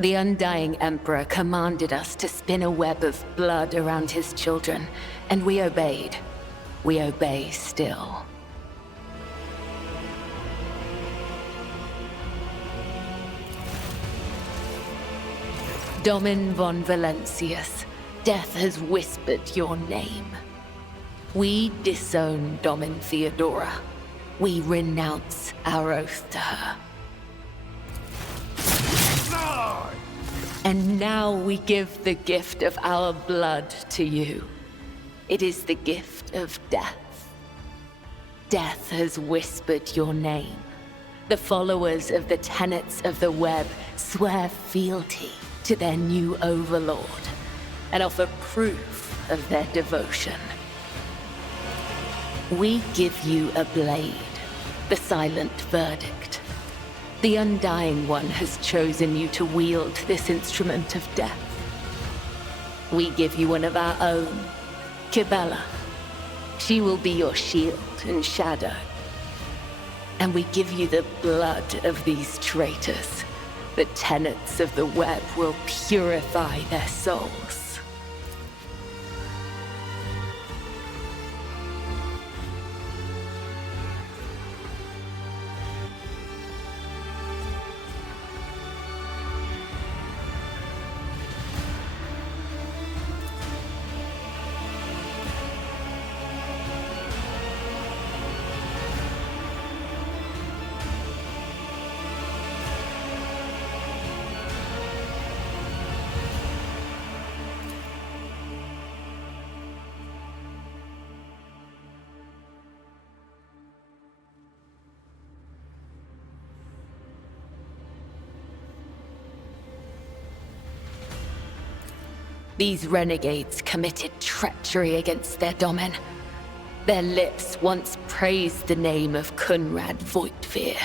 The Undying Emperor commanded us to spin a web of blood around his children, and we obeyed. We obey still. Domin von Valentius, death has whispered your name. We disown Domin Theodora. We renounce our oath to her. And now we give the gift of our blood to you. It is the gift of death. Death has whispered your name. The followers of the tenets of the web swear fealty to their new overlord and offer proof of their devotion. We give you a blade, the silent verdict. The Undying One has chosen you to wield this instrument of death. We give you one of our own, Kibella. She will be your shield and shadow. And we give you the blood of these traitors. The tenets of the web will purify their souls. These renegades committed treachery against their domin. Their lips once praised the name of Kunrad Voitvir,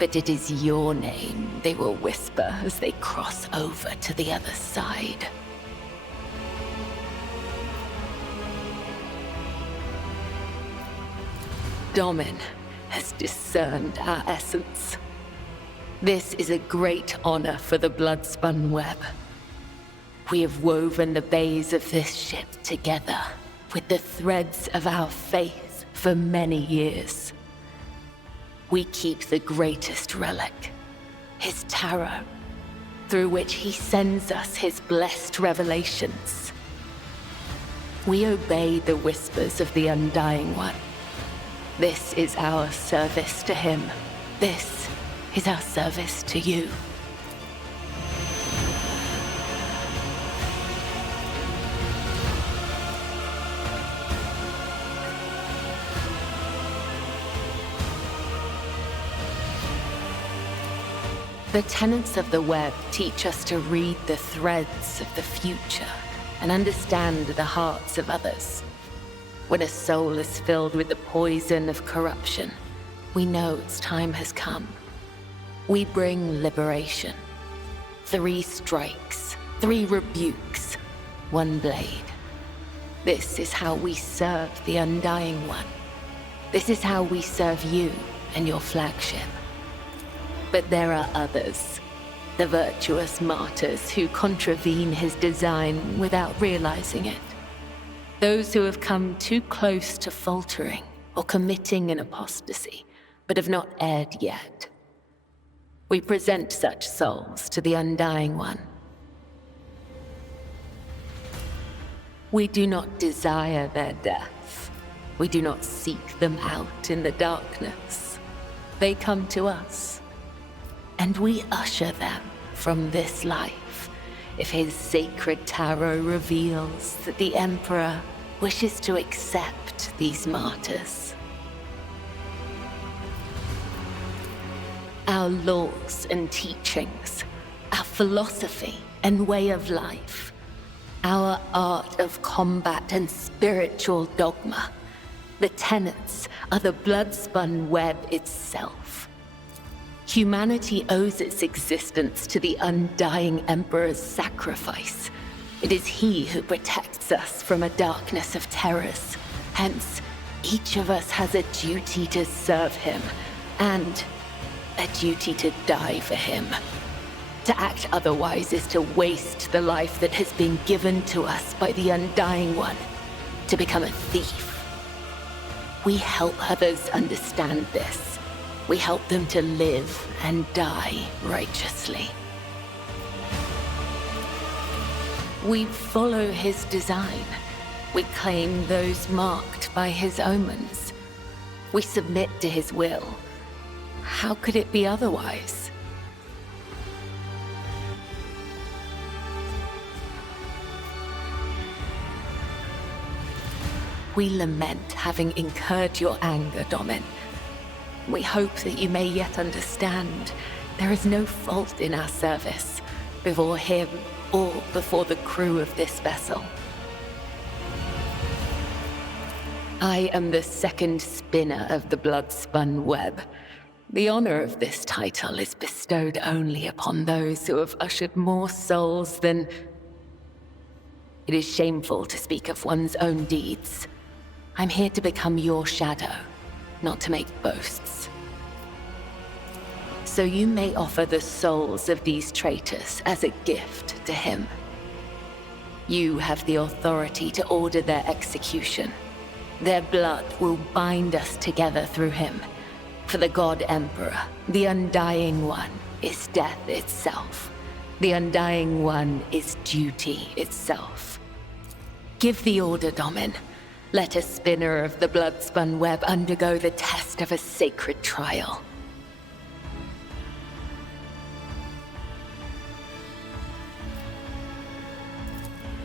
but it is your name they will whisper as they cross over to the other side. Domin has discerned our essence. This is a great honor for the Bloodspun Web. We have woven the bays of this ship together with the threads of our faith for many years. We keep the greatest relic, his tarot, through which he sends us his blessed revelations. We obey the whispers of the Undying One. This is our service to him. This is our service to you. The tenets of the web teach us to read the threads of the future and understand the hearts of others. When a soul is filled with the poison of corruption, we know its time has come. We bring liberation. 3 strikes, 3 rebukes, 1 blade. This is how we serve the Undying One. This is how we serve you and your flagship. But there are others, the virtuous martyrs who contravene his design without realizing it. Those who have come too close to faltering or committing an apostasy, but have not erred yet. We present such souls to the Undying One. We do not desire their death. We do not seek them out in the darkness. They come to us. And we usher them from this life, if his sacred tarot reveals that the Emperor wishes to accept these martyrs. Our laws and teachings, our philosophy and way of life, our art of combat and spiritual dogma, the tenets are the Bloodspun Web itself. Humanity owes its existence to the Undying Emperor's sacrifice. It is he who protects us from a darkness of terrors. Hence, each of us has a duty to serve him, and a duty to die for him. To act otherwise is to waste the life that has been given to us by the Undying One, to become a thief. We help others understand this. We help them to live and die righteously. We follow his design. We claim those marked by his omens. We submit to his will. How could it be otherwise? We lament having incurred your anger, Domin. We hope that you may yet understand there is no fault in our service, before him or before the crew of this vessel. I am the second spinner of the Bloodspun Web. The honor of this title is bestowed only upon those who have ushered more souls than... It is shameful to speak of one's own deeds. I'm here to become your shadow, not to make boasts. So you may offer the souls of these traitors as a gift to him. You have the authority to order their execution. Their blood will bind us together through him. For the God Emperor, the Undying One, is death itself. The Undying One is duty itself. Give the order, Domin. Let a spinner of the Bloodspun Web undergo the test of a sacred trial.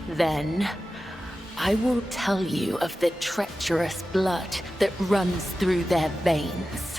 Then, I will tell you of the treacherous blood that runs through their veins.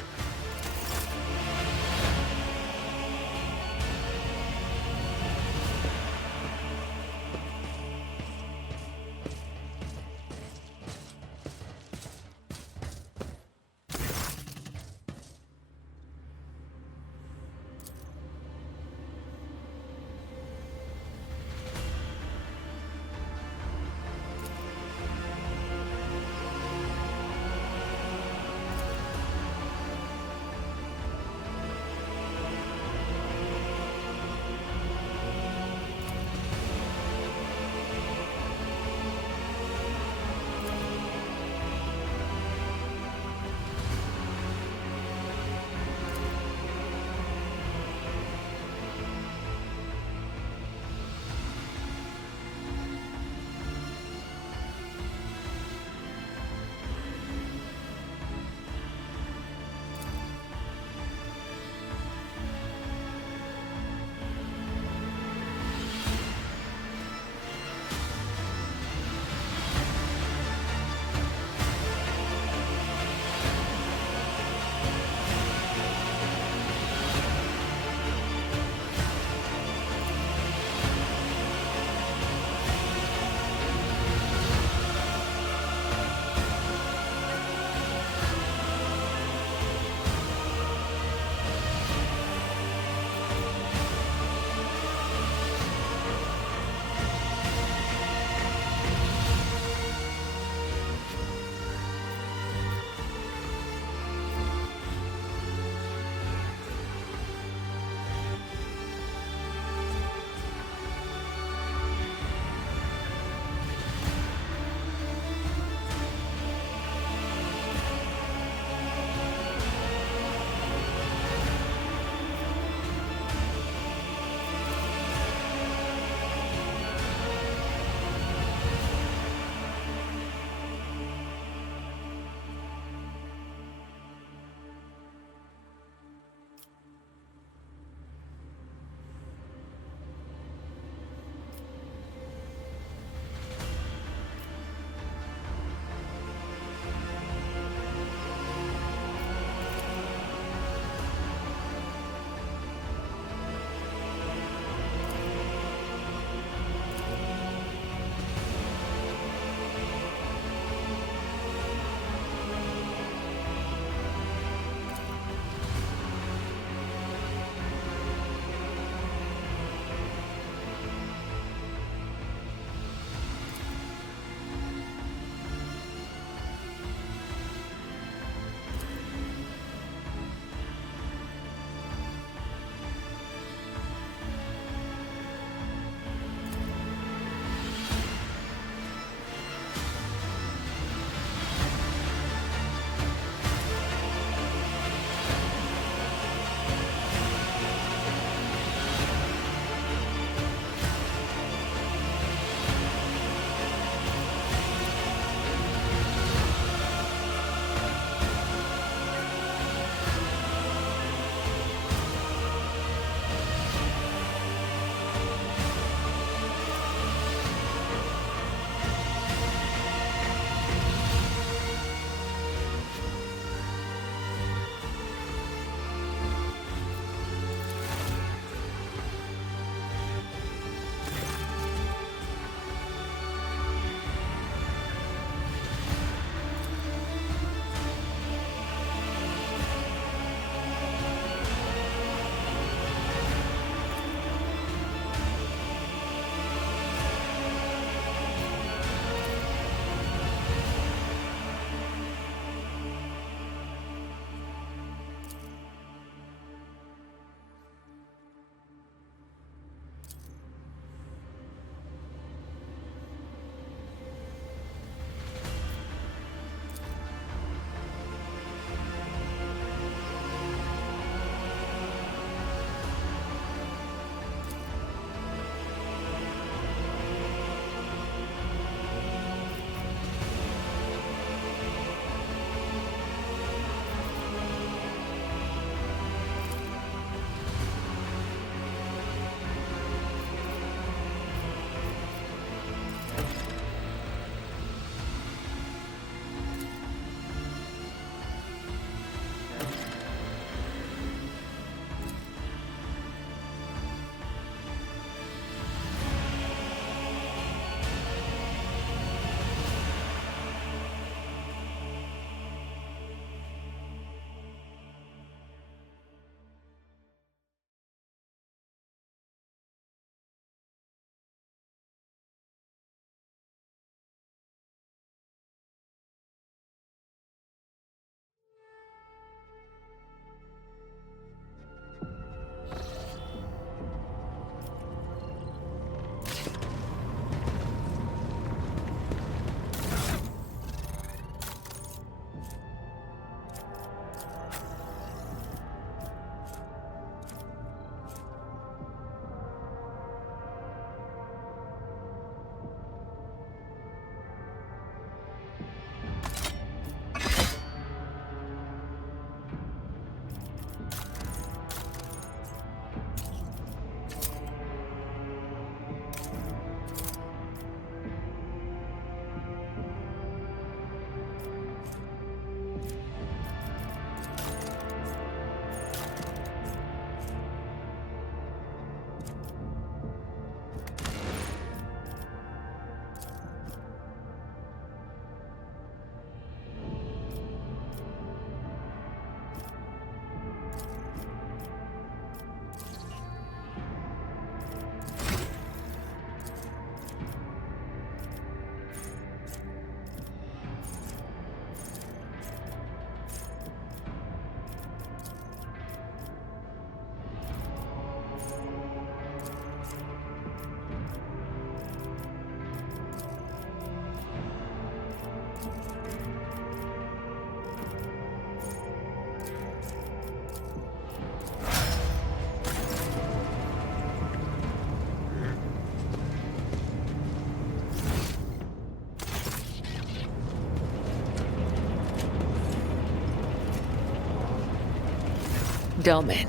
Domin.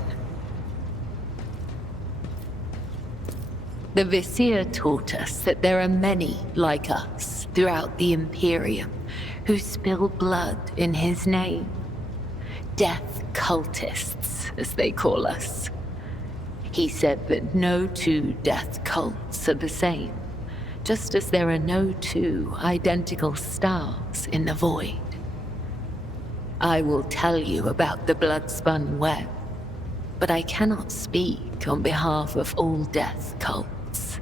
The Vizier taught us that there are many like us throughout the Imperium who spill blood in his name. Death cultists, as they call us. He said that no two death cults are the same, just as there are no two identical stars in the void. I will tell you about the Bloodspun Web, but I cannot speak on behalf of all death cults.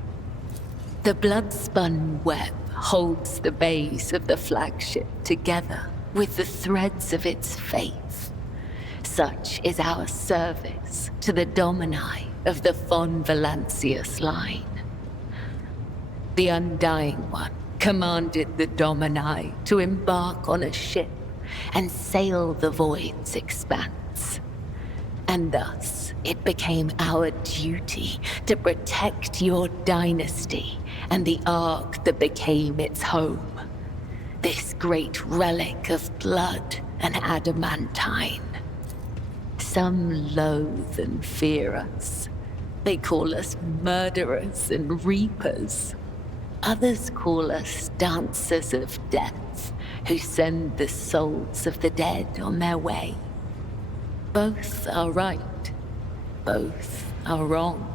The Bloodspun Web holds the bays of the Flagship together with the threads of its faith. Such is our service to the Domini of the Von Valancius line. The Undying One commanded the Domini to embark on a ship and sail the void's expanse. And thus, it became our duty to protect your dynasty and the Ark that became its home. This great relic of blood and adamantine. Some loathe and fear us. They call us murderers and reapers. Others call us dancers of death, who send the souls of the dead on their way. Both are right. Both are wrong.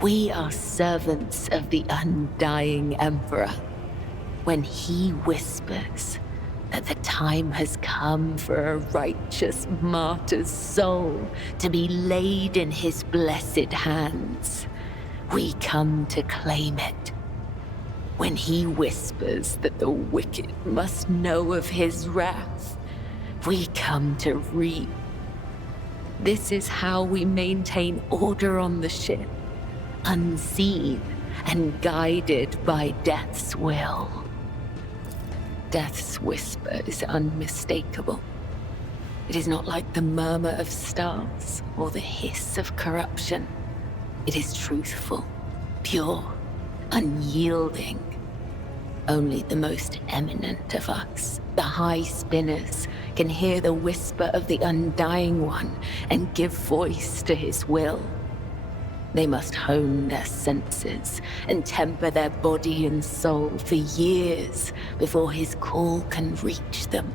We are servants of the undying Emperor. When he whispers that the time has come for a righteous martyr's soul to be laid in his blessed hands, we come to claim it. When he whispers that the wicked must know of his wrath, we come to reap. This is how we maintain order on the ship, unseen and guided by Death's will. Death's whisper is unmistakable. It is not like the murmur of stars or the hiss of corruption. It is truthful, pure, unyielding. Only the most eminent of us, the High Spinners, can hear the whisper of the Undying One and give voice to his will. They must hone their senses and temper their body and soul for years before his call can reach them.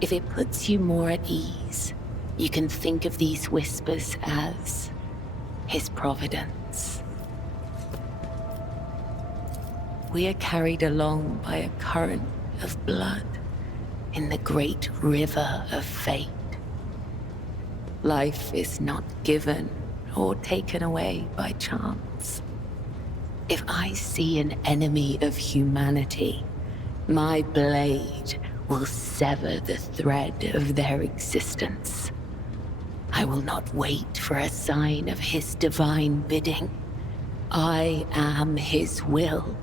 If it puts you more at ease, you can think of these whispers as his providence. We are carried along by a current of blood in the great river of fate. Life is not given or taken away by chance. If I see an enemy of humanity, my blade will sever the thread of their existence. I will not wait for a sign of his divine bidding. I am his will,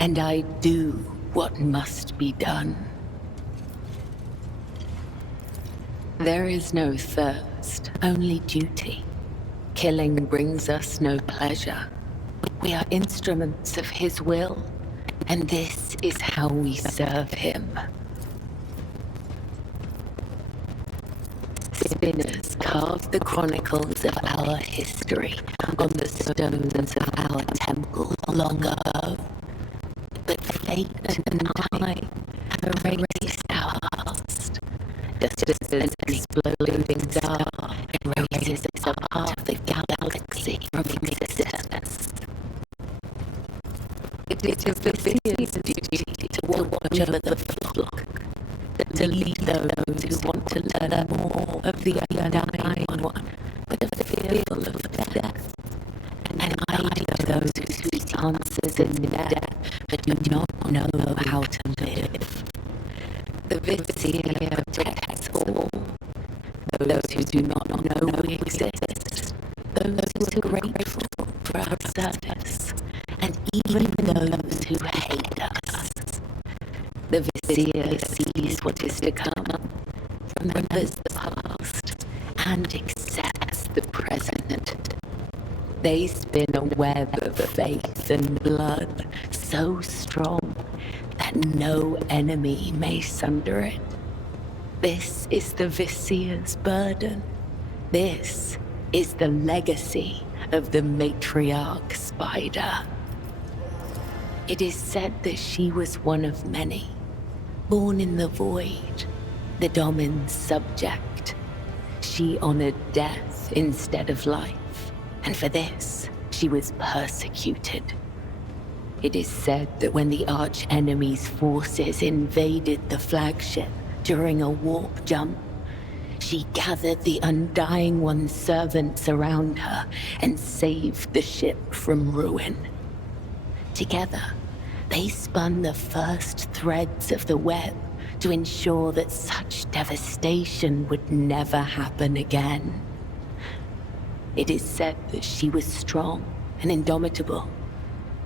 and I do what must be done. There is no thirst, only duty. Killing brings us no pleasure. We are instruments of his will, and this is how we serve him. Spinners carved the chronicles of our history on the stones of our temple long ago. But fate and time have erased our past, just as an exploding star erases a part of the galaxy from existence. It is the Vizier's duty to watch over the flock, to lead those who want to learn more of the Undying One, but are fearful of death, and guide those who seek answers in death, but do not know how to live. The Vizier protects all, those who do not know we exist, those who are grateful for our service, and even those who hate us. The Vizier sees what is to come, remembers the past, and accepts the present. They spin a web of faith and blood so strong that no enemy may sunder it. This is the Vizier's burden, This is the legacy of the matriarch spider. It is said that she was one of many, born in the void, the Domin's subject. She honored death instead of life, and for this, she was persecuted. It is said that when the arch-enemy's forces invaded the Flagship during a warp jump, she gathered the Undying One's servants around her and saved the ship from ruin. Together, they spun the first threads of the web to ensure that such devastation would never happen again. It is said that she was strong and indomitable,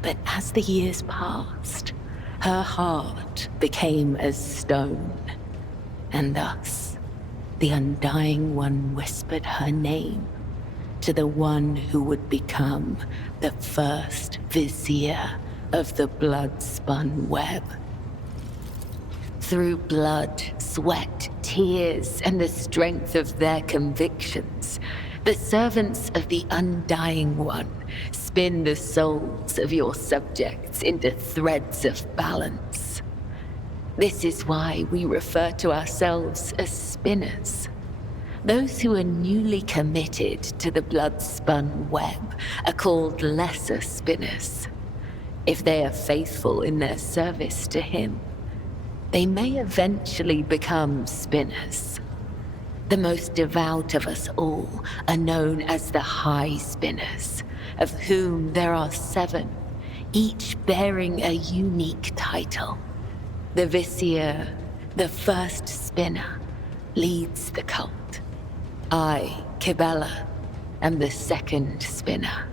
but as the years passed, her heart became as stone, and thus the Undying One whispered her name to the one who would become the first vizier of the Bloodspun Web. Through blood, sweat, tears, and the strength of their convictions, the servants of the Undying One spin the souls of your subjects into threads of balance. This is why we refer to ourselves as spinners. Those who are newly committed to the Bloodspun Web are called lesser spinners. If they are faithful in their service to him, they may eventually become spinners. The most devout of us all are known as the High Spinners, of whom there are 7, each bearing a unique title. The Vizier, the first spinner, leads the cult. I, Kibella, am the second spinner.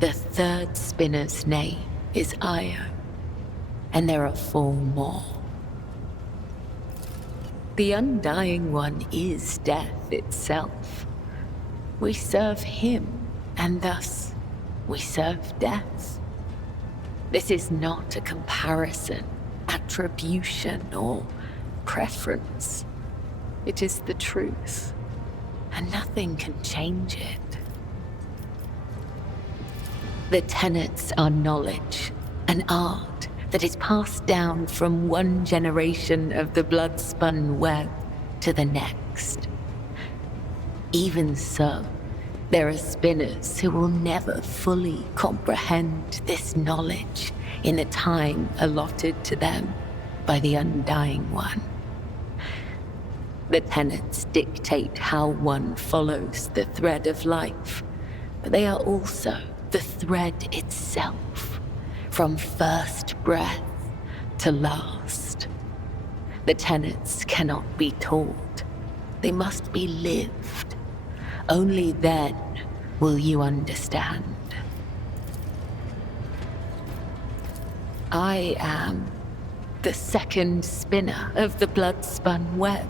The third spinner's name is Io, and there are 4 more. The Undying One is death itself. We serve him, and thus we serve death. This is not a comparison, attribution, or preference. It is the truth, and nothing can change it. The tenets are knowledge, an art that is passed down from one generation of the Bloodspun Web to the next. Even so, there are spinners who will never fully comprehend this knowledge in the time allotted to them by the Undying One. The tenets dictate how one follows the thread of life, but they are also the thread itself, from first breath to last. The tenets cannot be taught, they must be lived. Only then will you understand. I am the second spinner of the Bloodspun Web,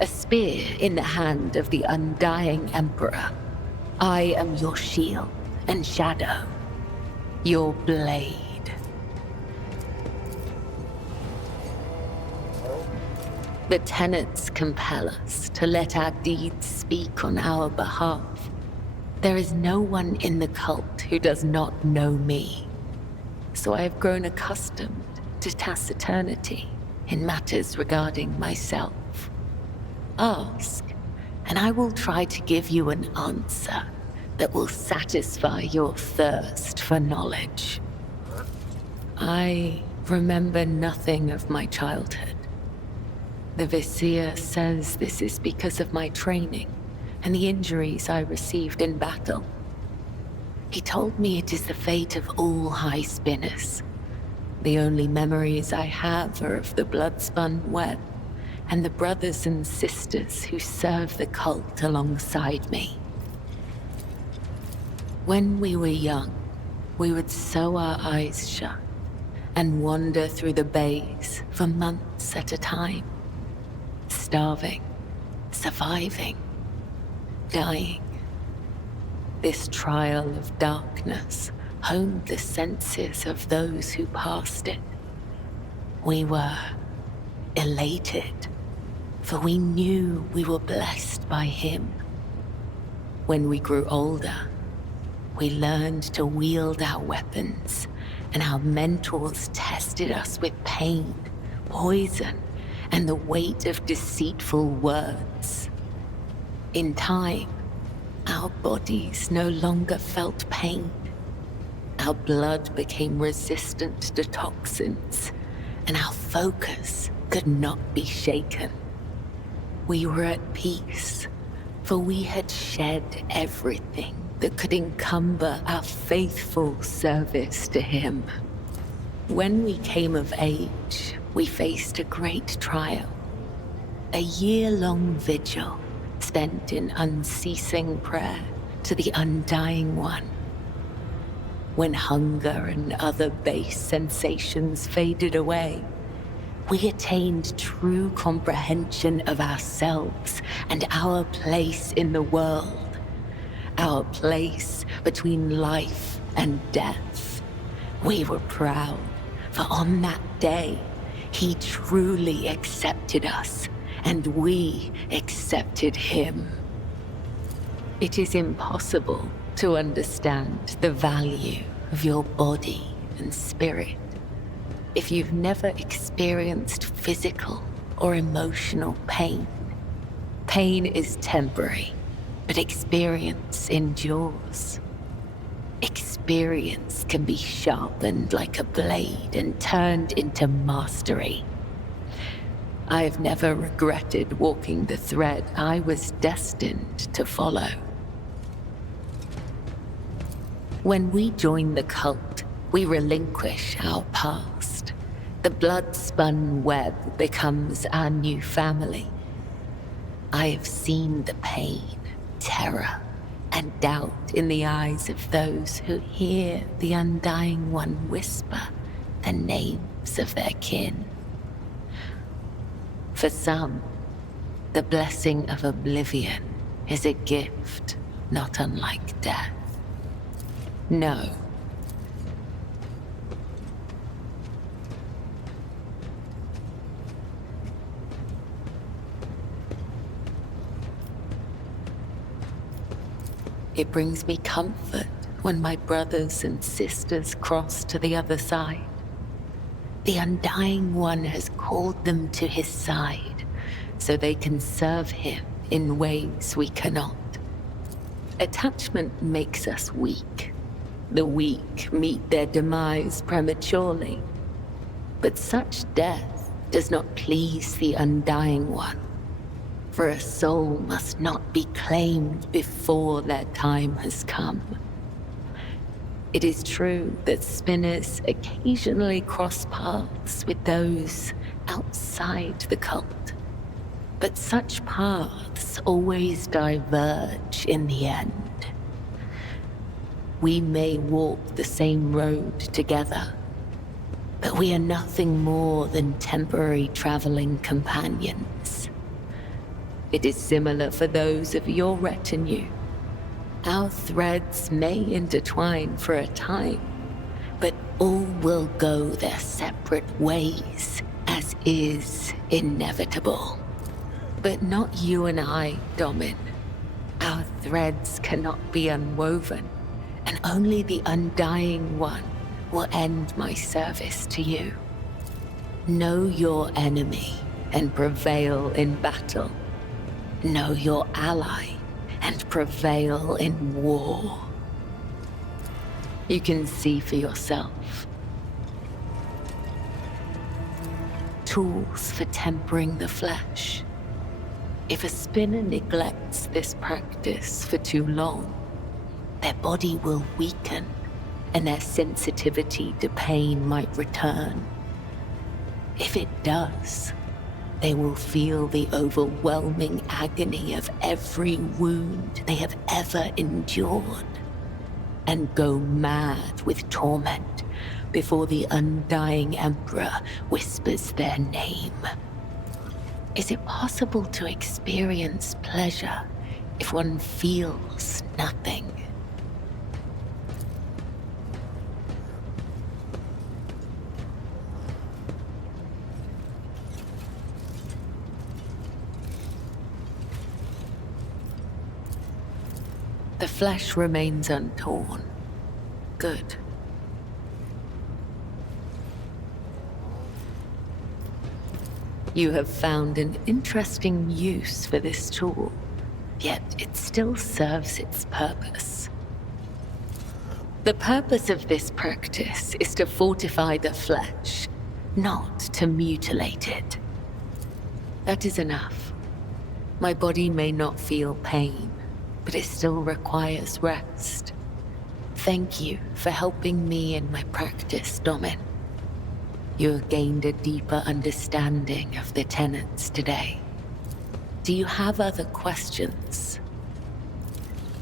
a spear in the hand of the Undying Emperor. I am your shield and shadow, your blade. The tenets compel us to let our deeds speak on our behalf. There is no one in the cult who does not know me, so I have grown accustomed to taciturnity in matters regarding myself. Ask, and I will try to give you an answer that will satisfy your thirst for knowledge. I remember nothing of my childhood. The Vizier says this is because of my training and the injuries I received in battle. He told me it is the fate of all high spinners. The only memories I have are of the Bloodspun Web and the brothers and sisters who serve the cult alongside me. When we were young, we would sew our eyes shut and wander through the bays for months at a time, starving, surviving, dying. This trial of darkness honed the senses of those who passed it. We were elated, for we knew we were blessed by him When we grew older, we learned to wield our weapons, and our mentors tested us with pain, poison, and the weight of deceitful words. In time, our bodies no longer felt pain. Our blood became resistant to toxins, and our focus could not be shaken. We were at peace, for we had shed everything that could encumber our faithful service to him. When we came of age, we faced a great trial, a year-long vigil spent in unceasing prayer to the Undying One. When hunger and other base sensations faded away, we attained true comprehension of ourselves and our place in the world, our place between life and death. We were proud, for on that day, he truly accepted us, and we accepted him. It is impossible to understand the value of your body and spirit if you've never experienced physical or emotional pain. Pain is temporary, but experience endures. Experience can be sharpened like a blade and turned into mastery. I've never regretted walking the thread I was destined to follow. When we join the cult, we relinquish our past. The Bloodspun Web becomes our new family. I have seen the pain, terror, and doubt in the eyes of those who hear the Undying One whisper the names of their kin. For some, the blessing of oblivion is a gift not unlike death. No. It brings me comfort when my brothers and sisters cross to the other side. The Undying One has called them to his side, so they can serve him in ways we cannot. Attachment makes us weak. The weak meet their demise prematurely. But such death does not please the Undying One, for a soul must not be claimed before their time has come. It is true that spinners occasionally cross paths with those outside the cult, but such paths always diverge in the end. We may walk the same road together, but we are nothing more than temporary traveling companions. It is similar for those of your retinue. Our threads may intertwine for a time, but all will go their separate ways, as is inevitable. But not you and I, Domin. Our threads cannot be unwoven, and only the Undying One will end my service to you. Know your enemy and prevail in battle. Know your ally and prevail in war. You can see for yourself. Tools for tempering the flesh. If a spinner neglects this practice for too long, their body will weaken and their sensitivity to pain might return. If it does, they will feel the overwhelming agony of every wound they have ever endured and go mad with torment before the Undying Emperor whispers their name. Is it possible to experience pleasure if one feels nothing? The flesh remains untorn. Good. You have found an interesting use for this tool, yet it still serves its purpose. The purpose of this practice is to fortify the flesh, not to mutilate it. That is enough. My body may not feel pain, but it still requires rest. Thank you for helping me in my practice, Domin. You have gained a deeper understanding of the tenets today. Do you have other questions?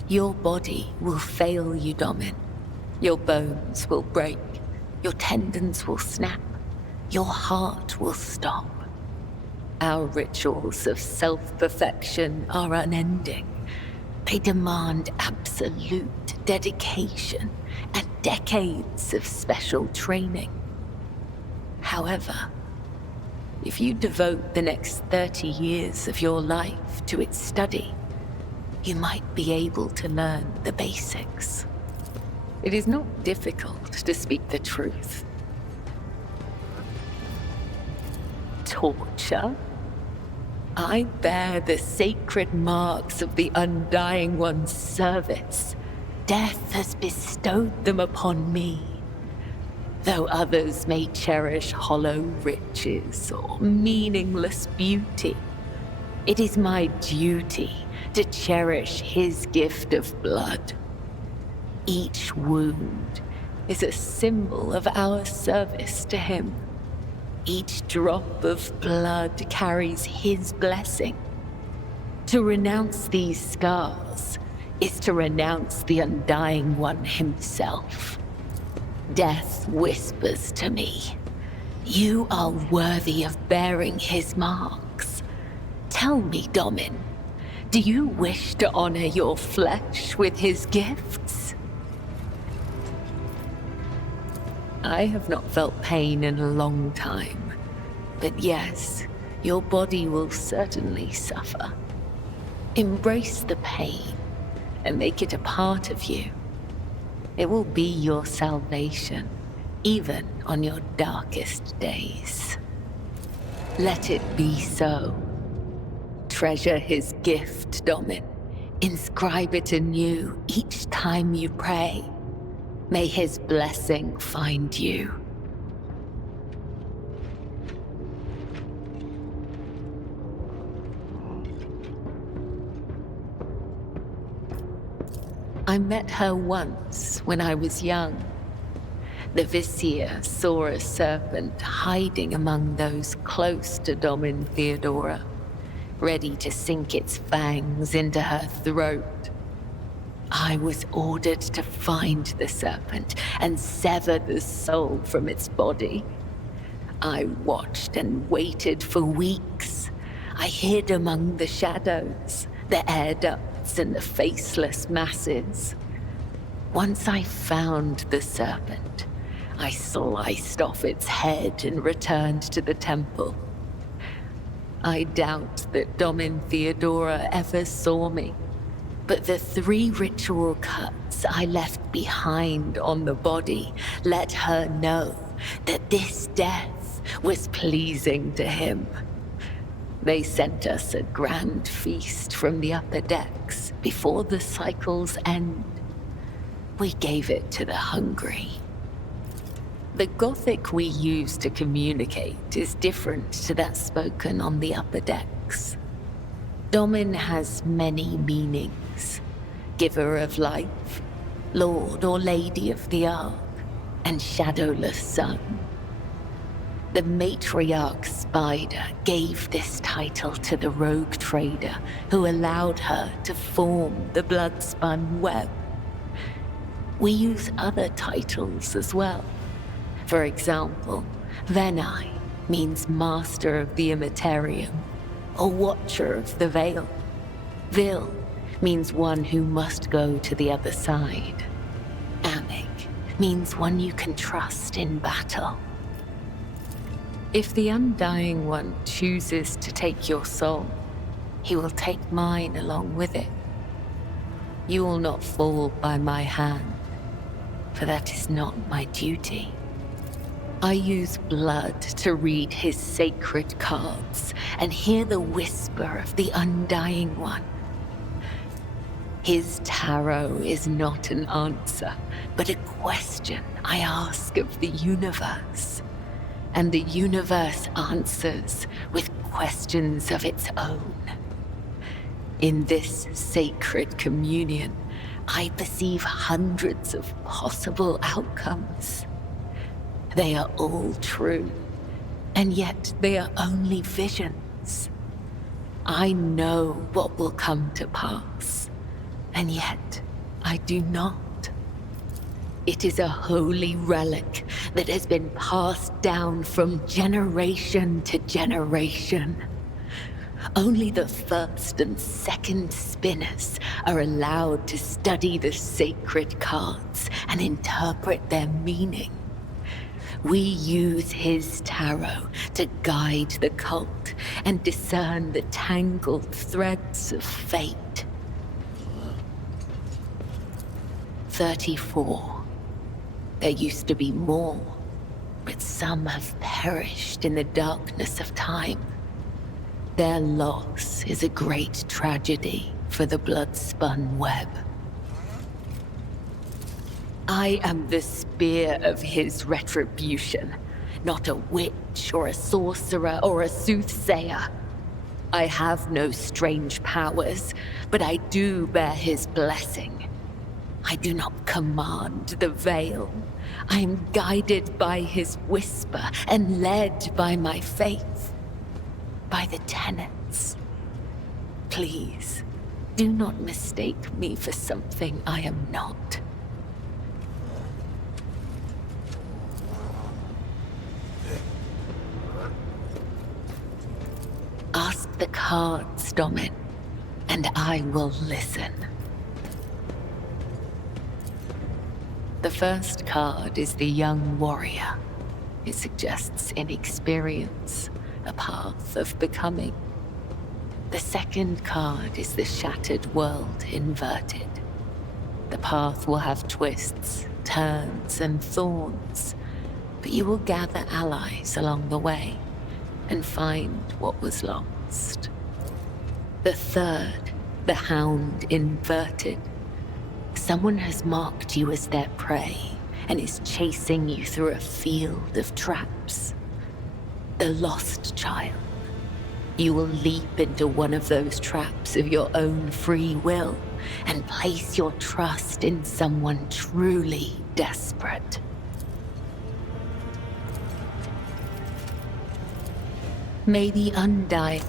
Your body will fail you, Domin. Your bones will break. Your tendons will snap. Your heart will stop. Our rituals of self-perfection are unending. They demand absolute dedication and decades of special training. However, if you devote the next 30 years of your life to its study, you might be able to learn the basics. It is not difficult to speak the truth. Torture? I bear the sacred marks of the Undying One's service. Death has bestowed them upon me. Though others may cherish hollow riches or meaningless beauty, it is my duty to cherish his gift of blood. Each wound is a symbol of our service to him. Each drop of blood carries his blessing. To renounce these scars is to renounce the Undying One himself. Death whispers to me, "You are worthy of bearing his marks." Tell me, Domin, do you wish to honor your flesh with his gifts? I have not felt pain in a long time, but yes, your body will certainly suffer. Embrace the pain and make it a part of you. It will be your salvation, even on your darkest days. Let it be so. Treasure his gift, Domin. Inscribe it anew each time you pray. May his blessing find you. I met her once when I was young. The Vizier saw a serpent hiding among those close to Domin Theodora, ready to sink its fangs into her throat. I was ordered to find the serpent and sever the soul from its body. I watched and waited for weeks. I hid among the shadows, the air ducts and the faceless masses. Once I found the serpent, I sliced off its head and returned to the temple. I doubt that Domin Theodora ever saw me, but the 3 ritual cuts I left behind on the body let her know that this death was pleasing to him. They sent us a grand feast from the upper decks before the cycle's end. We gave it to the hungry. The Gothic we use to communicate is different to that spoken on the upper decks. Domin has many meanings: giver of life, lord or lady of the ark, and shadowless sun. The matriarch Spider gave this title to the rogue trader who allowed her to form the Bloodspun Web. We use other titles as well. For example, Venai means master of the Immaterium, or watcher of the veil. Vil means one who must go to the other side. Amig means one you can trust in battle. If the Undying One chooses to take your soul, he will take mine along with it. You will not fall by my hand, for that is not my duty. I use blood to read his sacred cards and hear the whisper of the Undying One. His tarot is not an answer, but a question I ask of the universe. And the universe answers with questions of its own. In this sacred communion, I perceive hundreds of possible outcomes. They are all true, and yet they are only visions. I know what will come to pass, and yet I do not. It is a holy relic that has been passed down from generation to generation. Only the first and second spinners are allowed to study the sacred cards and interpret their meaning. We use his tarot to guide the cult and discern the tangled threads of fate. 34. There used to be more, but some have perished in the darkness of time. Their loss is a great tragedy for the Bloodspun Web. I am the spear of his retribution, not a witch or a sorcerer or a soothsayer. I have no strange powers, but I do bear his blessing. I do not command the veil. I am guided by his whisper and led by my faith, by the tenets. Please, do not mistake me for something I am not. Ask the cards, Domin, and I will listen. The first card is the young warrior. It suggests inexperience, a path of becoming. The second card is the shattered world inverted. The path will have twists, turns, and thorns, but you will gather allies along the way and find what was lost. The third, the hound inverted. Someone has marked you as their prey and is chasing you through a field of traps. The lost child. You will leap into one of those traps of your own free will and place your trust in someone truly desperate. May the undying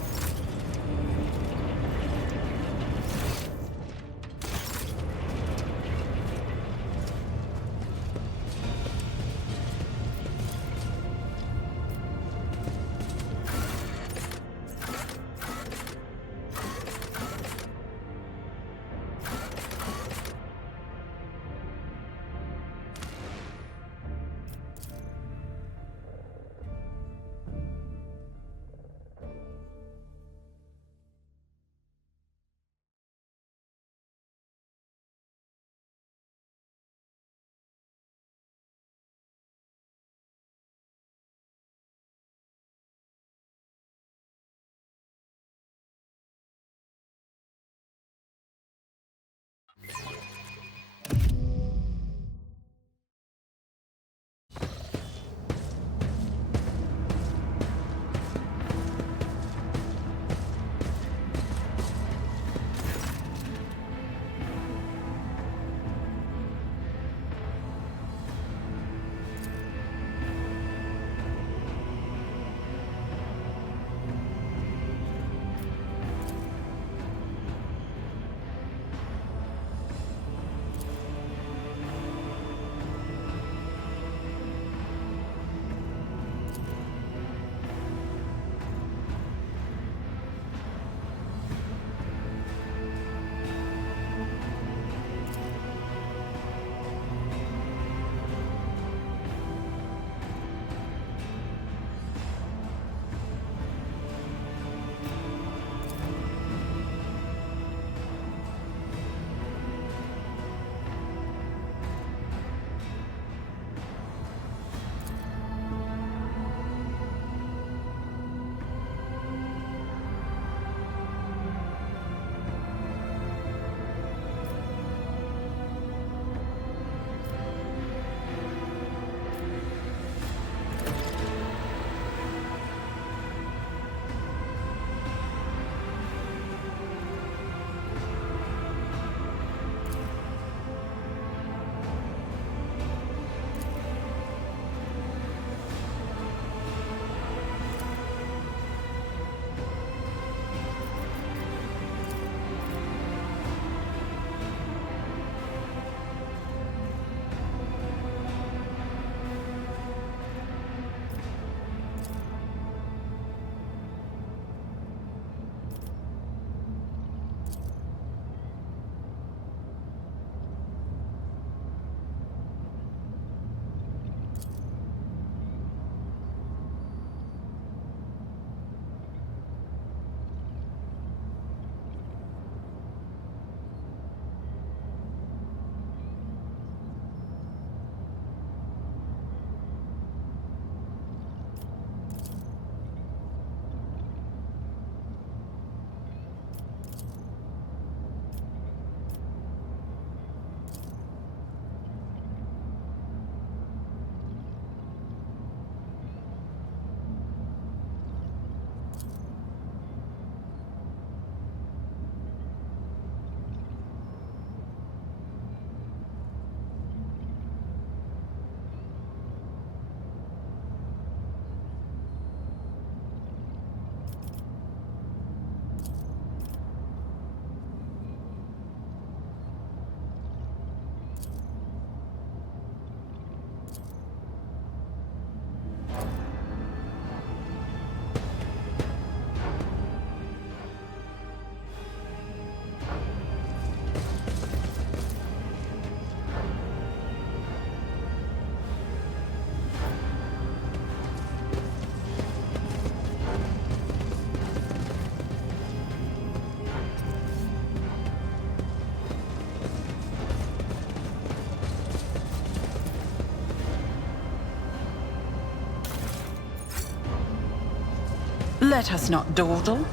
Let us not dawdle.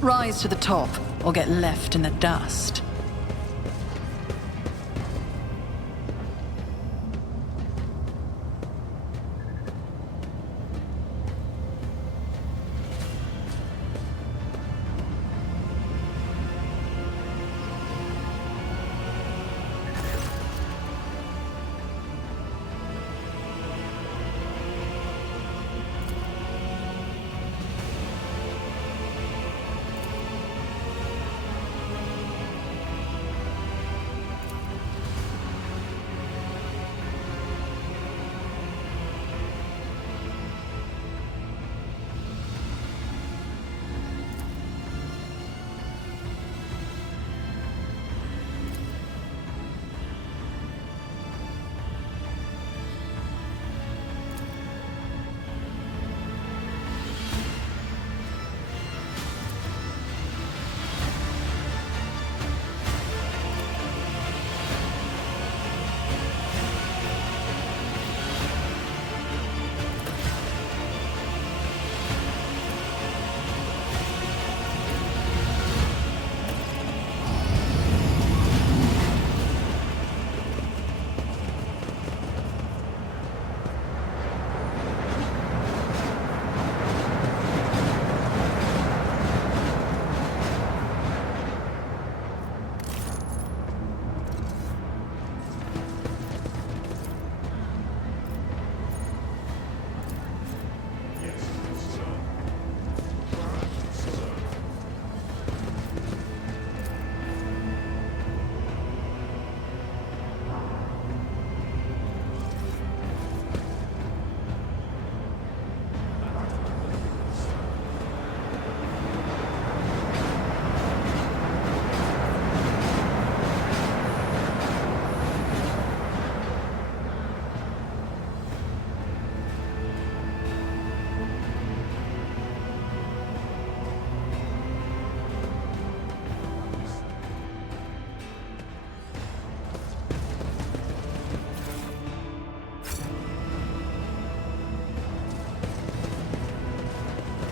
Rise to the top, or get left in the dust.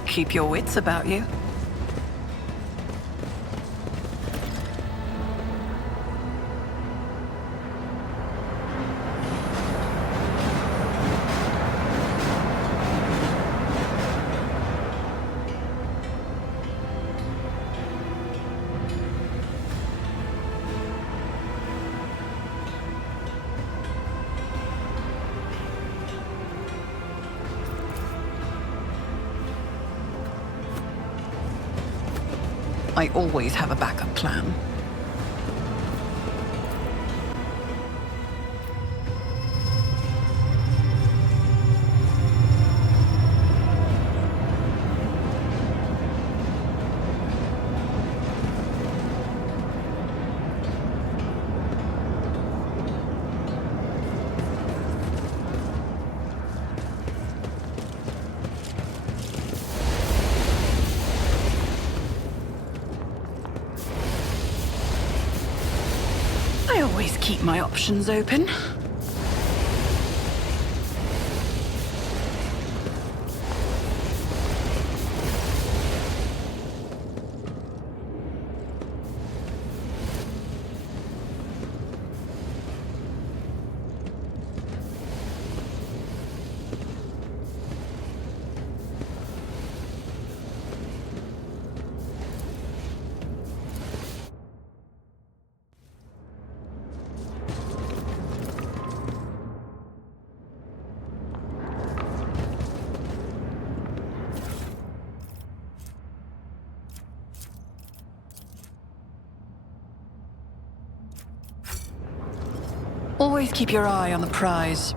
Keep your wits about you. I always have a backup plan. I always keep my options open. Always keep your eye on the prize.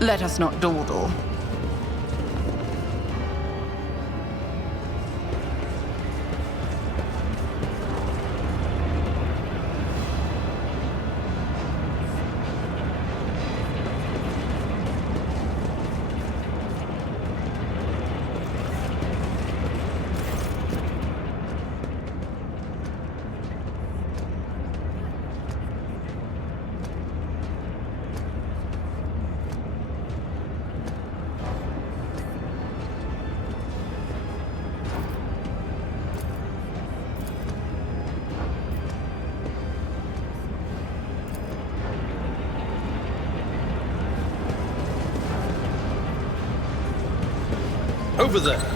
Let us not dawdle. Over there!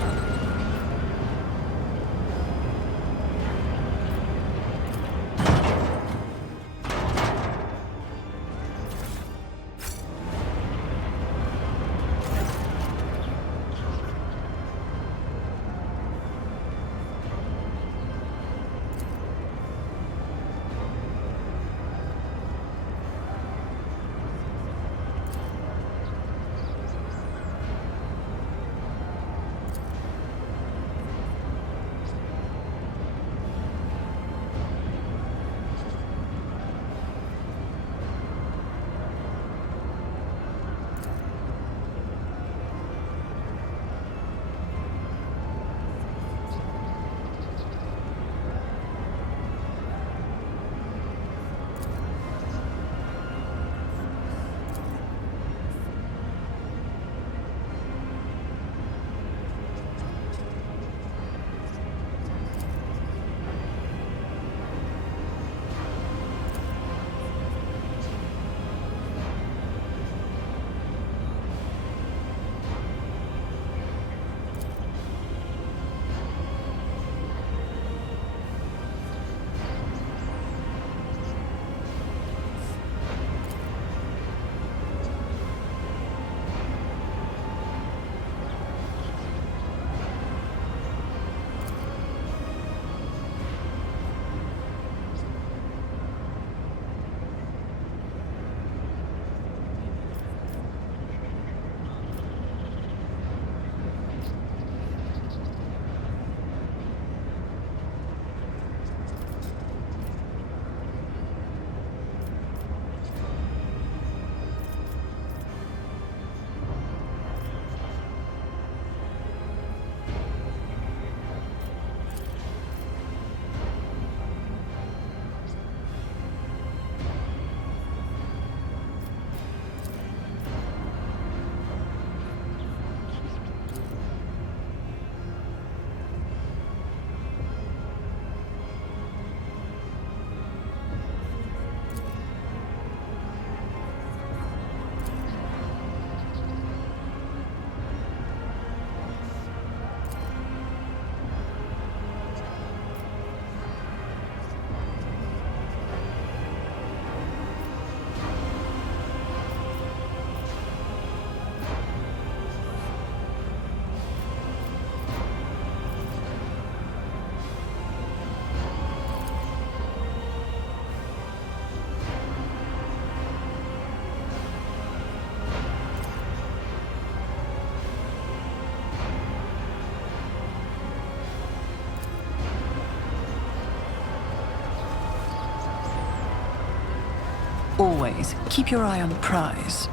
Always keep your eye on the prize.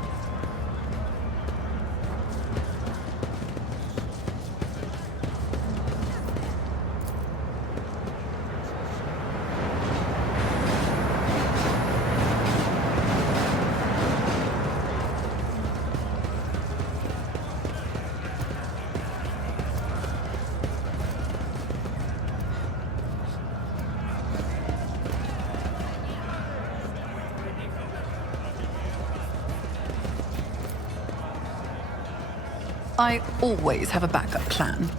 I always have a backup plan.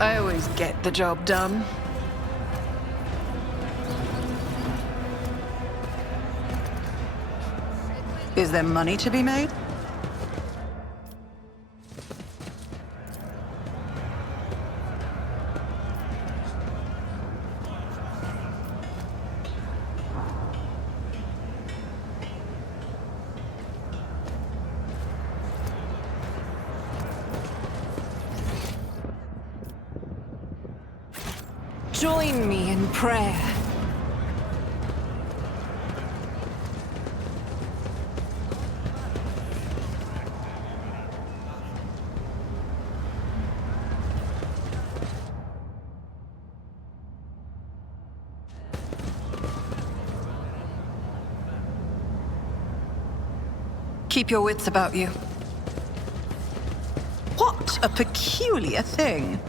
I always get the job done. Is there money to be made? Join me in prayer. Keep your wits about you. What a peculiar thing.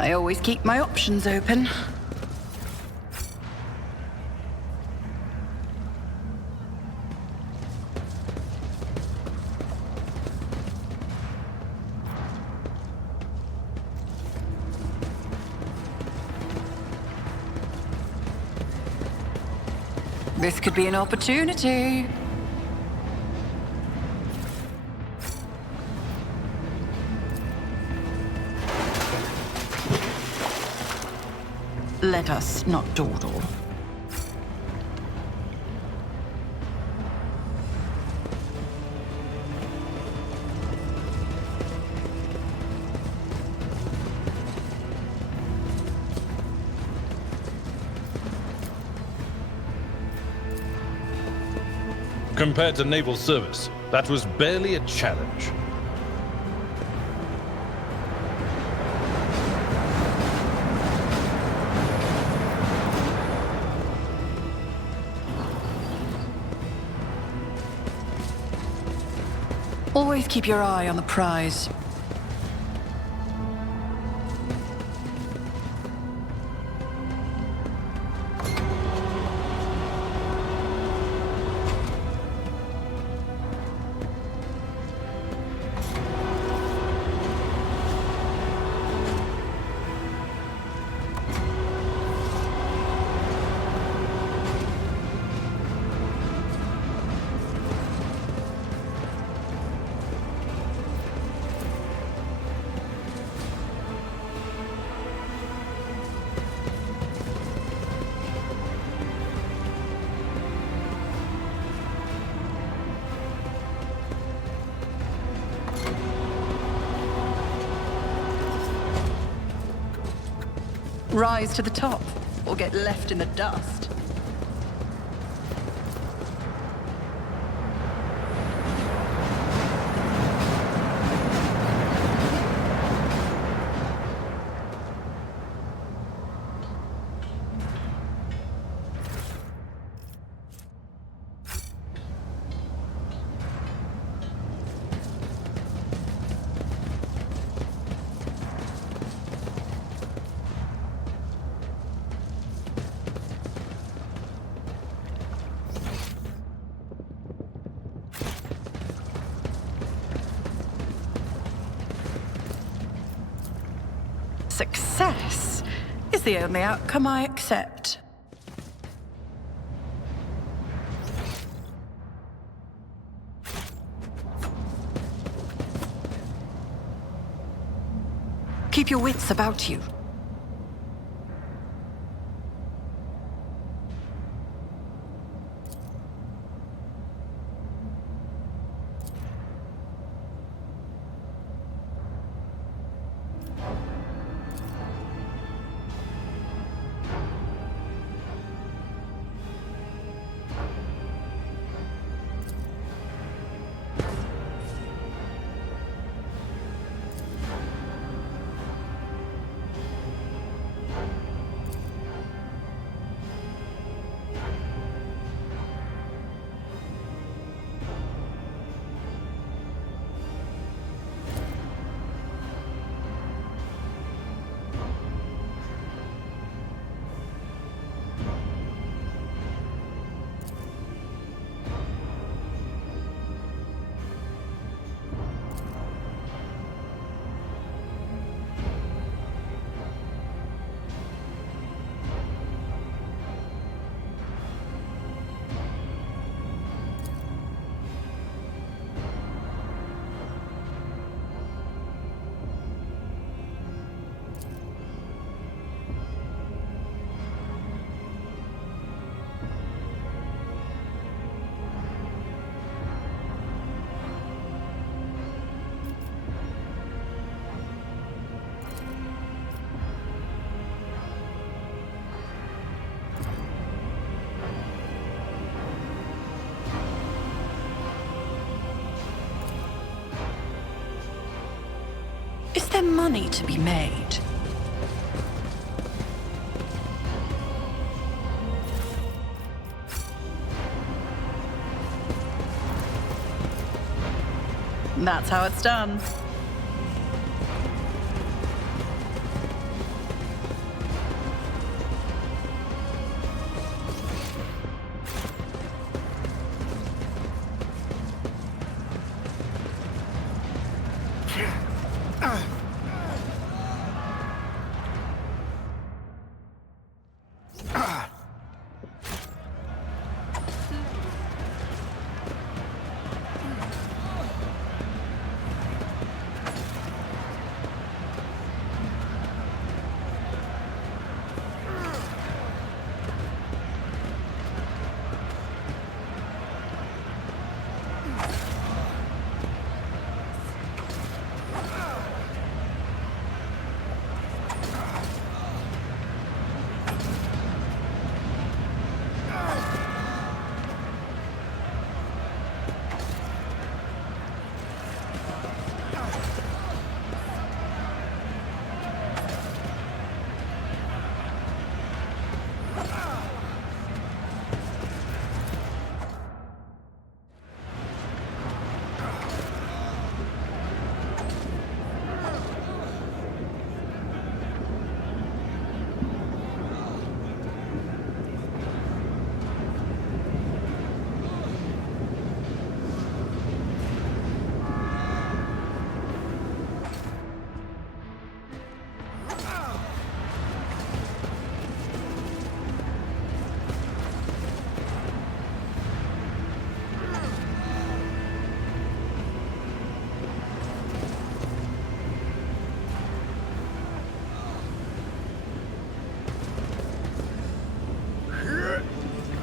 I always keep my options open. This could be an opportunity. Let us not dawdle. Compared to naval service, that was barely a challenge. Always keep your eye on the prize. Rise to the top, or get left in the dust. Success is the only outcome I accept. Keep your wits about you. Is there money to be made? That's how it's done.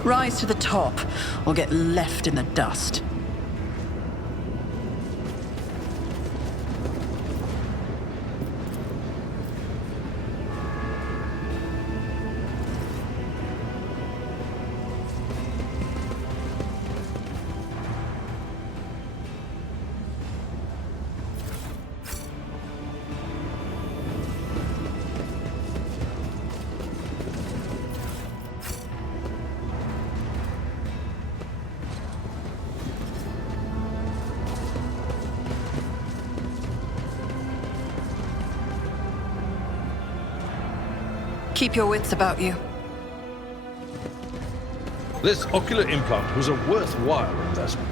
Rise to the top, or get left in the dust. Keep your wits about you. This ocular implant was a worthwhile investment.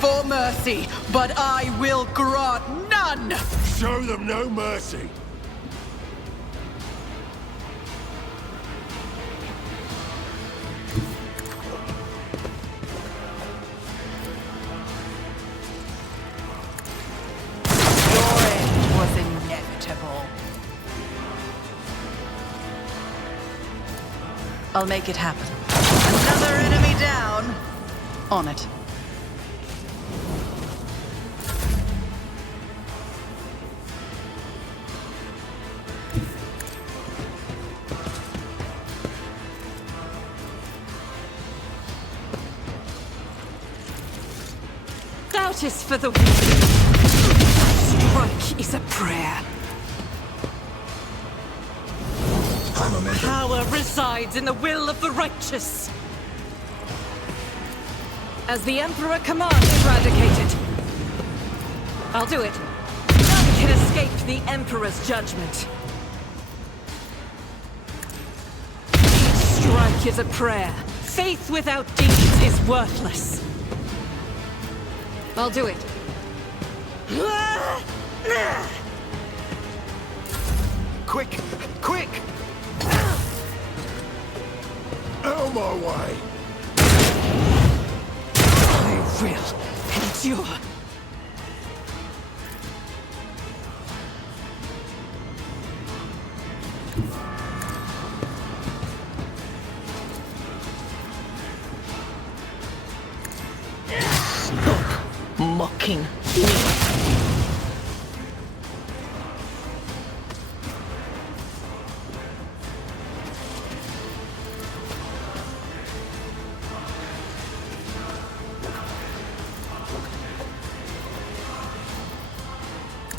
For mercy, but I will grant none! Show them no mercy! Your end was inevitable. I'll make it happen. Another enemy down. On it. Doubt is for the weak. Strike is a prayer. Power resides in the will of the righteous. As the Emperor commands, eradicated. I'll do it. None can escape the Emperor's judgment. Each strike is a prayer. Faith without deeds is worthless. I'll do it. Quick! Quick! Out of my way! I will endure. Mocking me.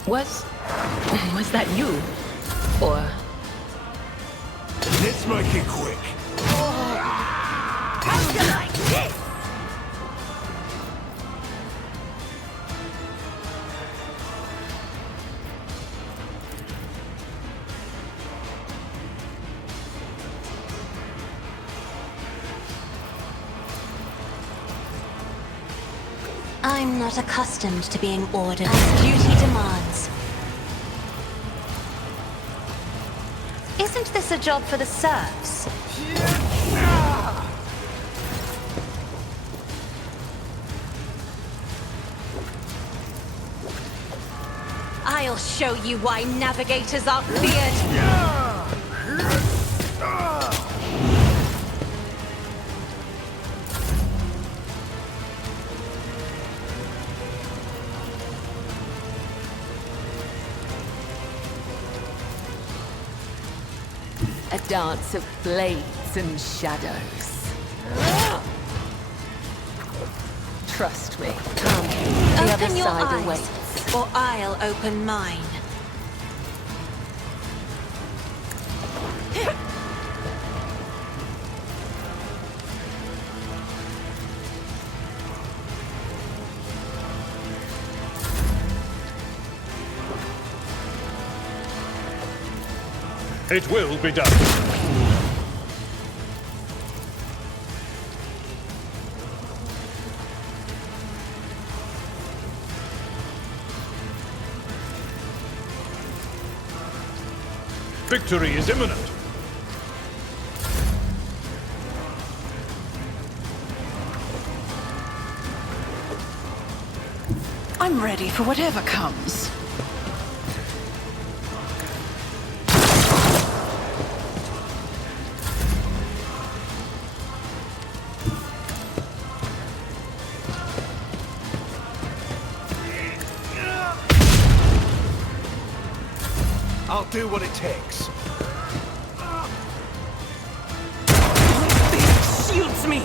Was that you? Or... Let's make it quick! How do you like this? I'm not accustomed to being ordered as duty demands. Isn't this a job for the serfs? I'll show you why navigators are feared. A dance of blades and shadows. Trust me. Come. The other Open your side eyes, awaits. or I'll open mine. It will be done. Victory is imminent. I'm ready for whatever comes. I'll do what it takes. This shields me!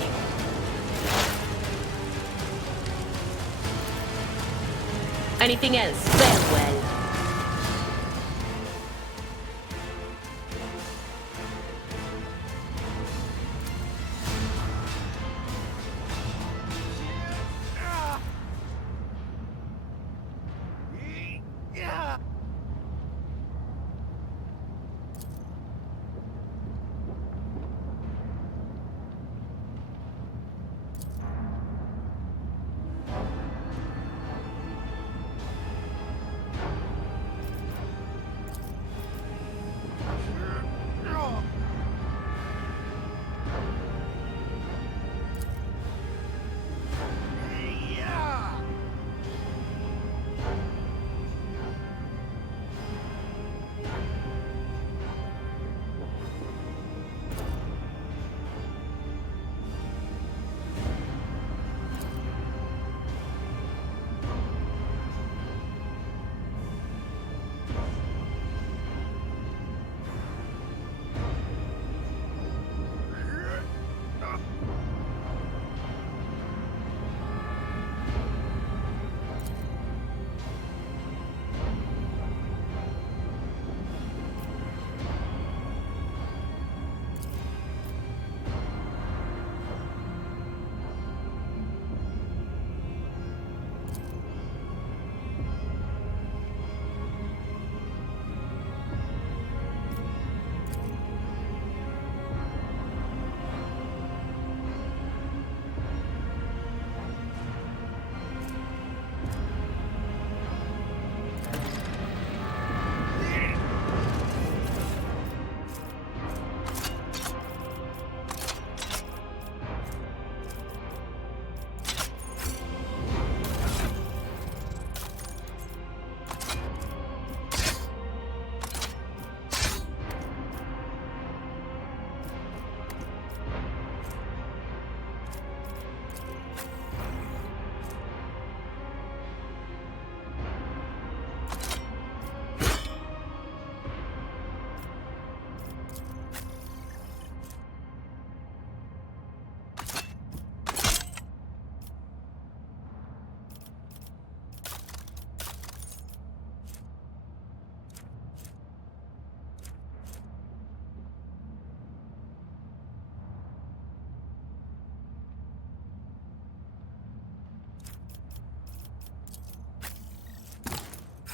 Anything else? Farewell.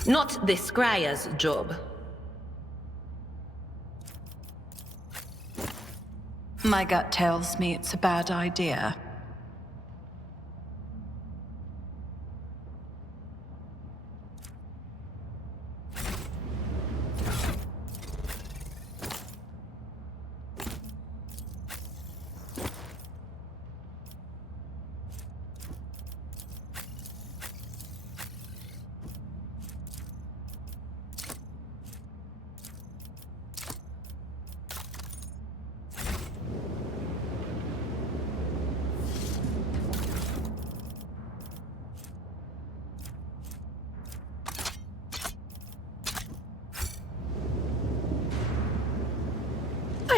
Not the Scryer's job. My gut tells me it's a bad idea.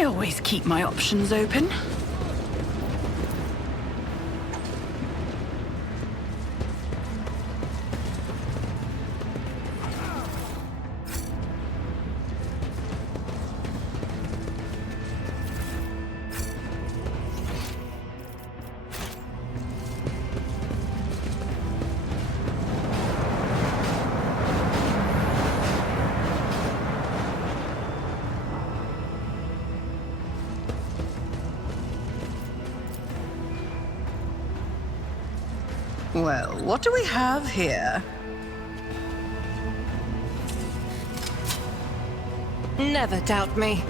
I always keep my options open. Well, what do we have here? Never doubt me.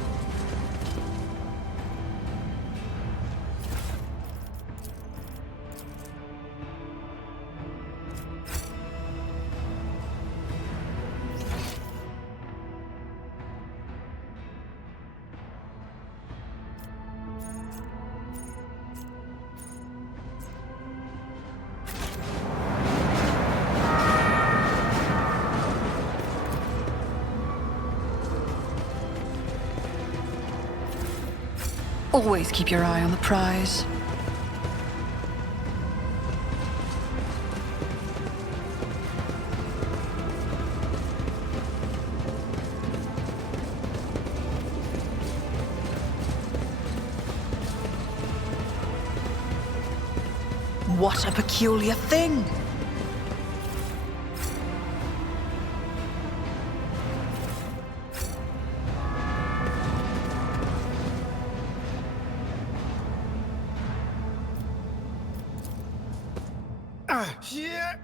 Always keep your eye on the prize. What a peculiar thing! Yeah.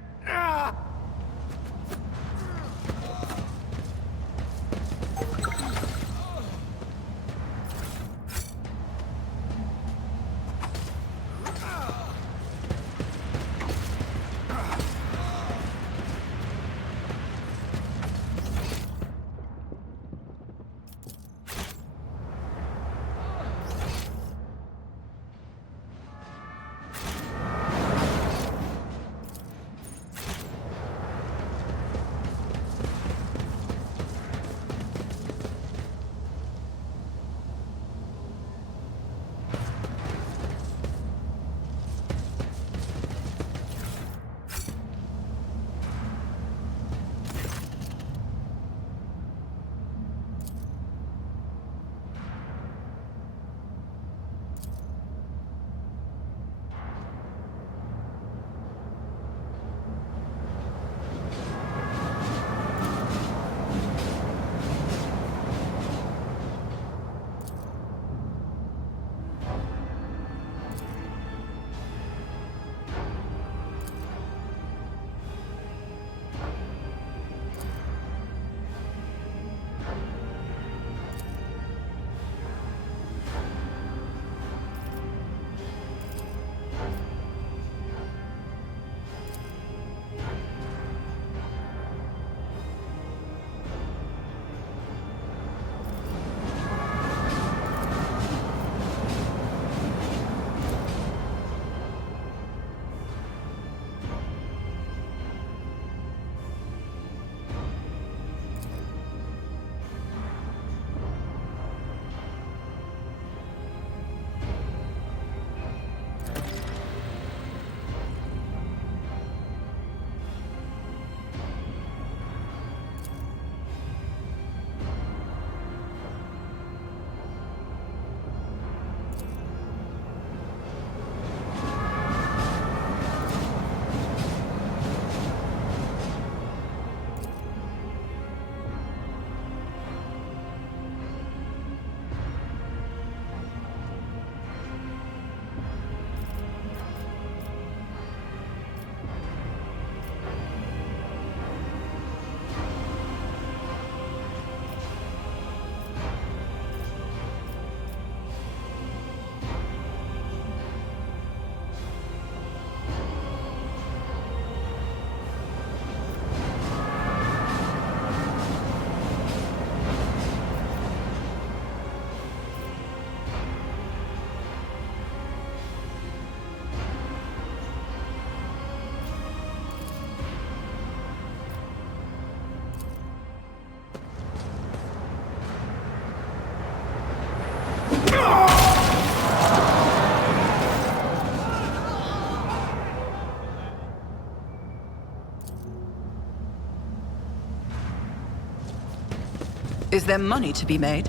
Is there money to be made?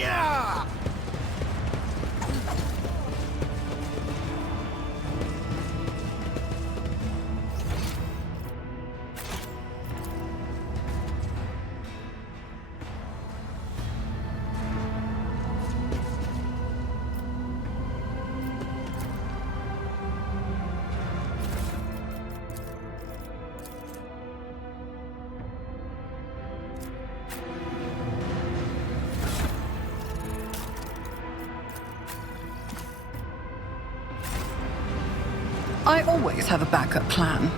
Yeah! I always have a backup plan.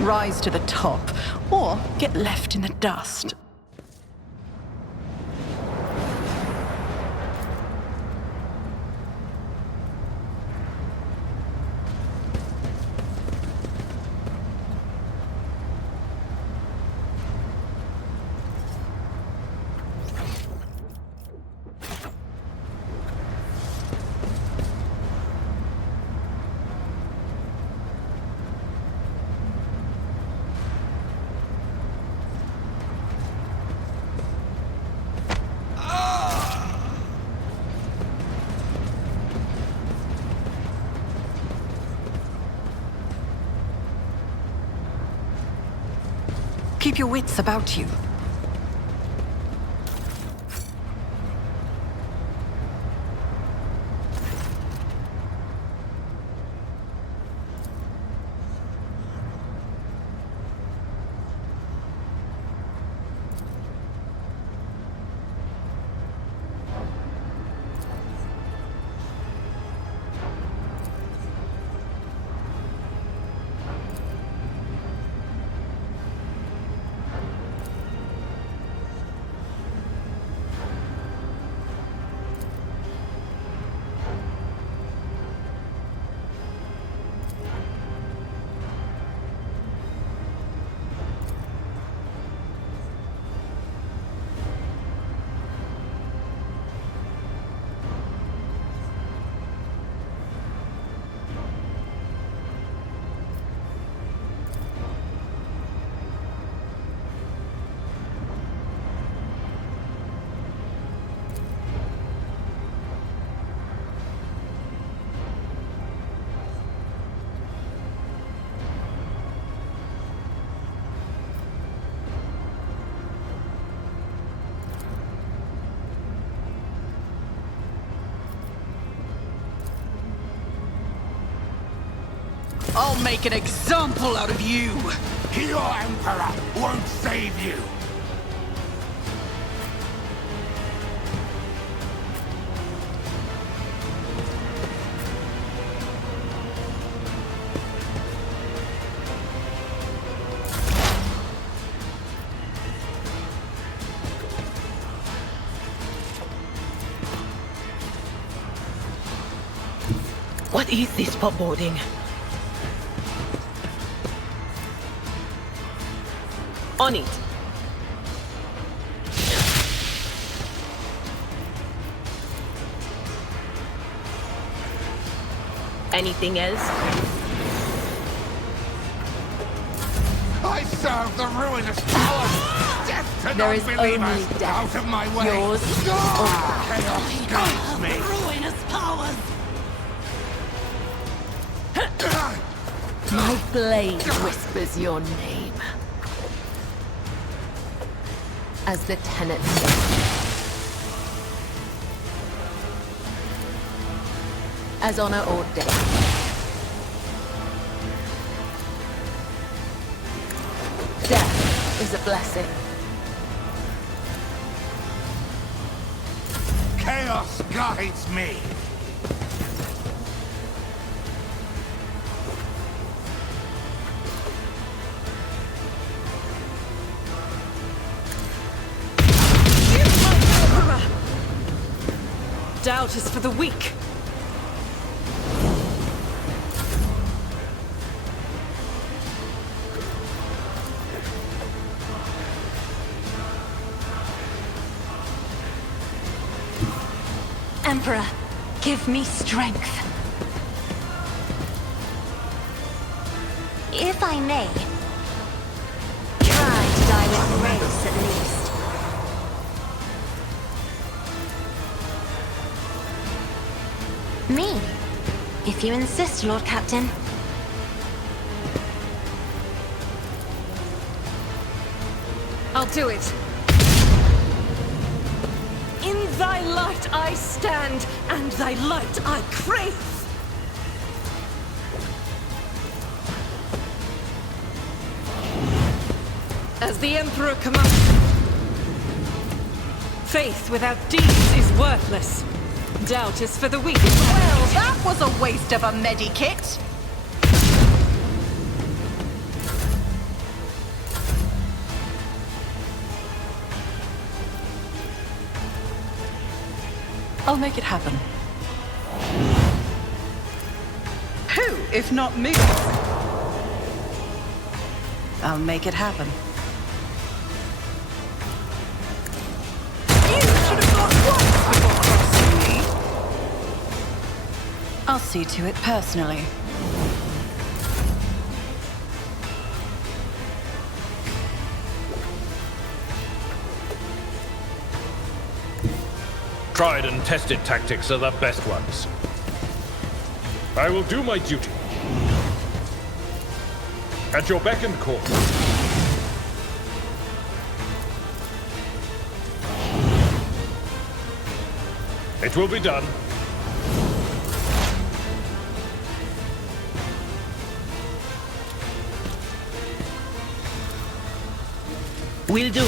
Rise to the top, or get left in the dust. Keep your wits about you. I'll make an example out of you! Your Emperor won't save you! What is this foreboding? On it. Anything else? I serve the ruinous powers! Death to There is only non-believers! death. Out of my way! Yours Chaos guides me! Ruinous powers! My blade whispers your name. As the tenets say. As honor or death. Death is a blessing. Chaos guides me! Doubt is for the weak. Emperor, give me strength. If I may, try to die with grace at least. Me, if you insist, Lord Captain. I'll do it. In thy light I stand, and thy light I crave. As the Emperor commands. Faith without deeds is worthless. Doubt is for the weak. Well, that was a waste of a medikit! I'll make it happen. Who, if not me? I'll make it happen. You should have thought twice before crossing me. I'll see to it personally. Tried and tested tactics are the best ones. I will do my duty. At your beck and call. It will be done. Will do.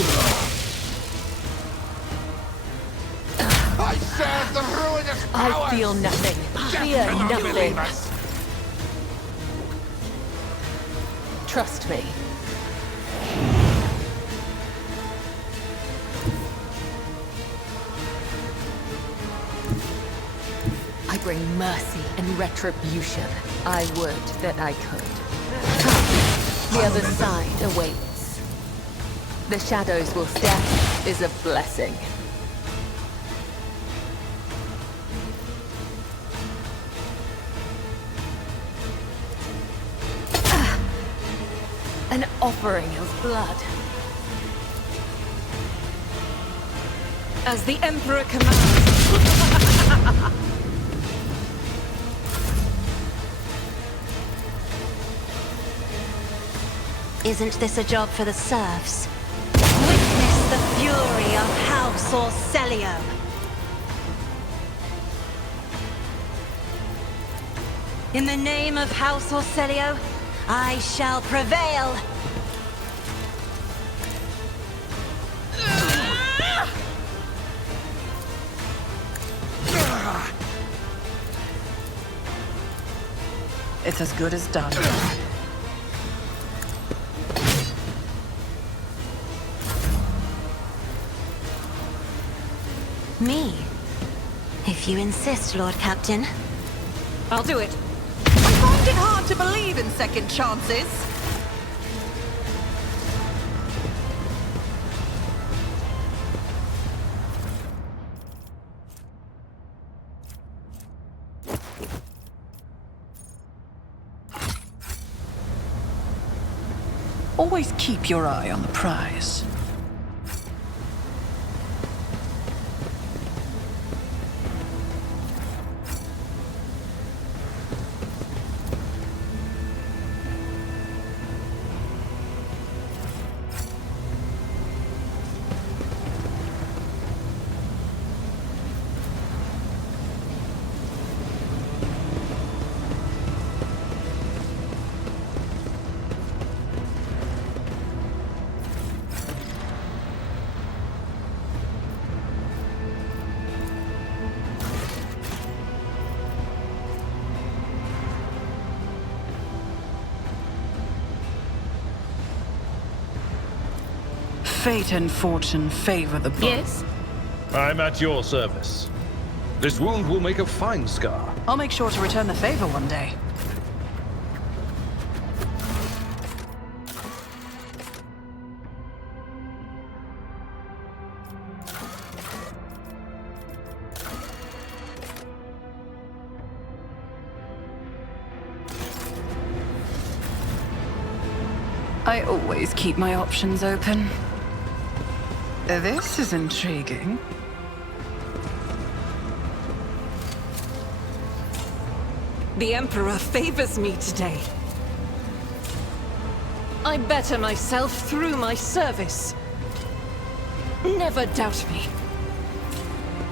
I serve the ruinous powers! I feel nothing. Fear Death to nothing. non-believers! Trust me. I bring mercy and retribution. I would that I could. Come, the other side awaits. The shadows will death is a blessing. An offering of blood. As the Emperor commands. Isn't this a job for the serfs? Witness the fury of House Orcelio. In the name of House Orselio, I shall prevail! It's as good as done. Me? If you insist, Lord Captain. I'll do it. I find it hard to believe in second chances. Always keep your eye on the prize. Fate and fortune favor the bold. Yes? I'm at your service. This wound will make a fine scar. I'll make sure to return the favor one day. I always keep my options open. This is intriguing. The Emperor favors me today. I better myself through my service. Never doubt me.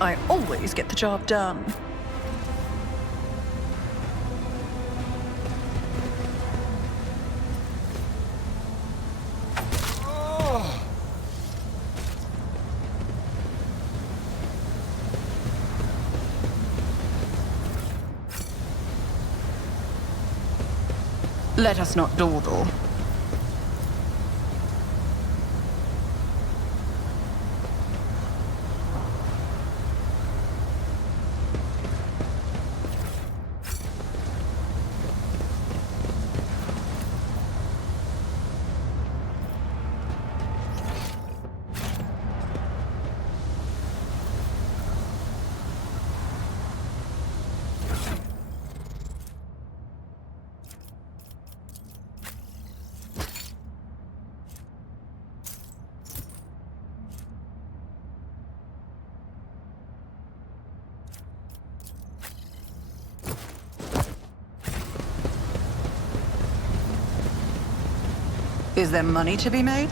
I always get the job done. Let us not dawdle. Is there money to be made?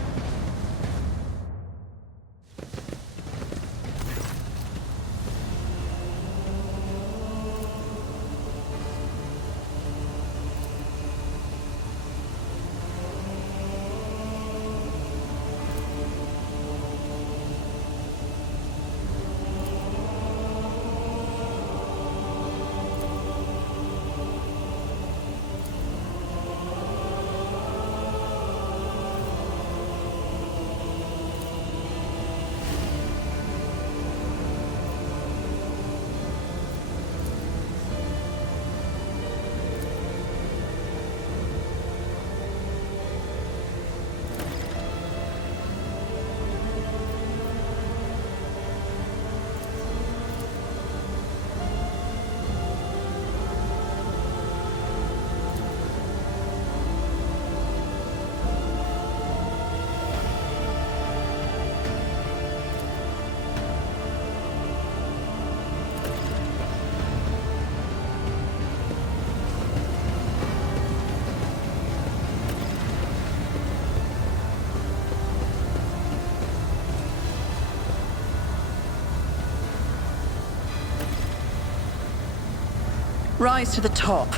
Rise to the top,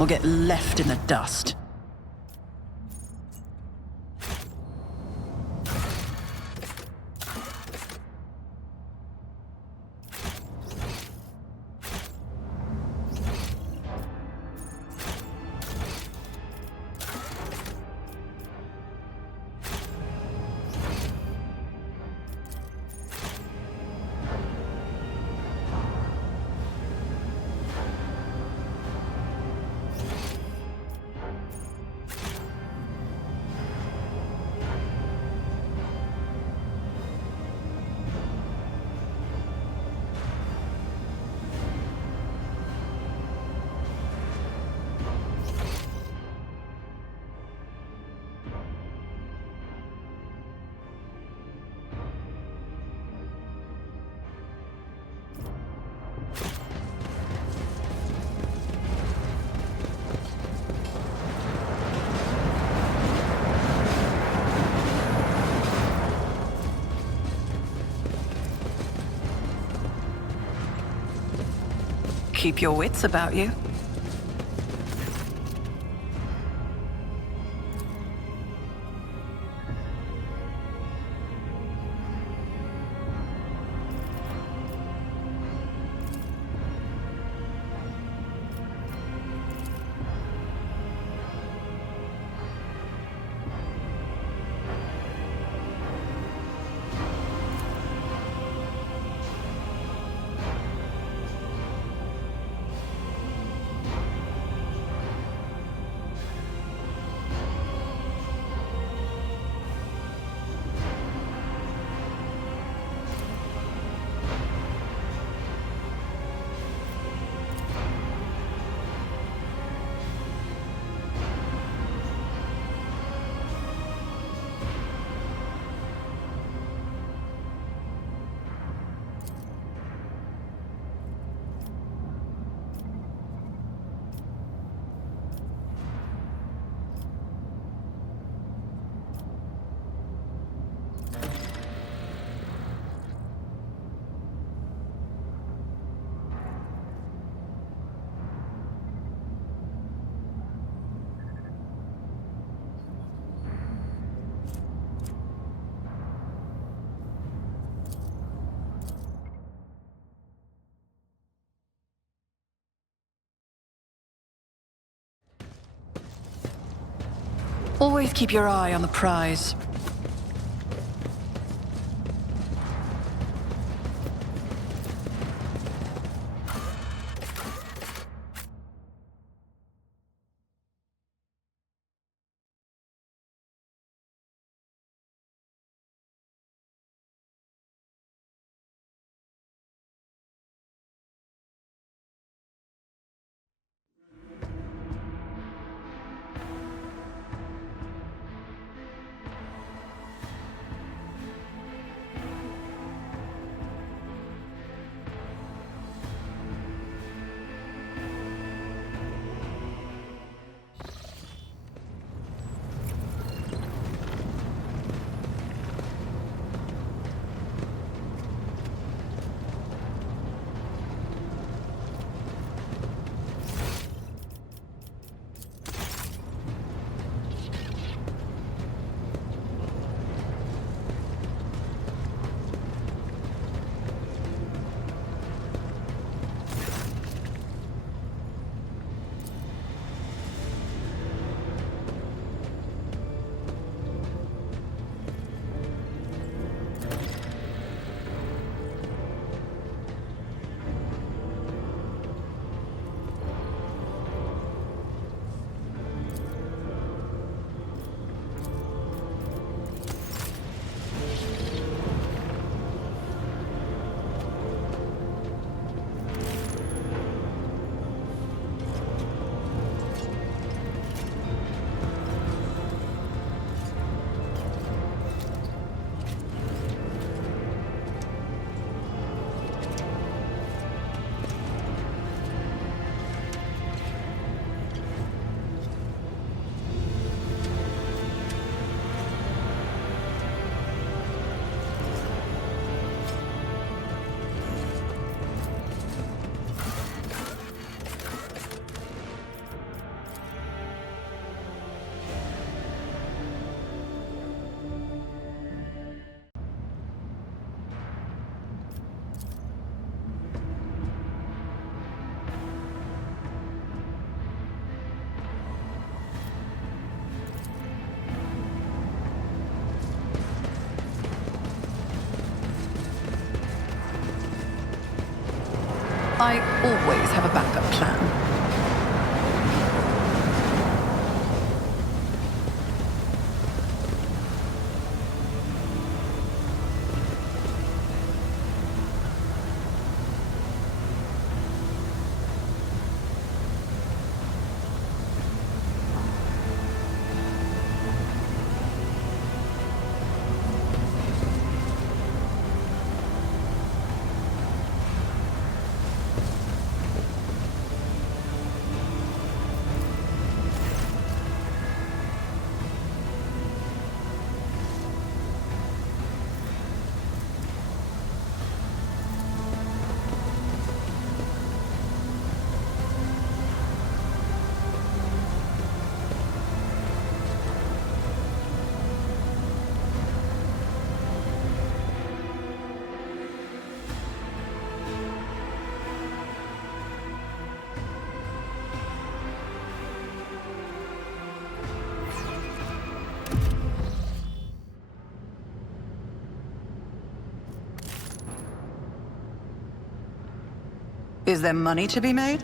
or get left in the dust. Keep your wits about you. Always keep your eye on the prize. I always have a backup plan. Is there money to be made?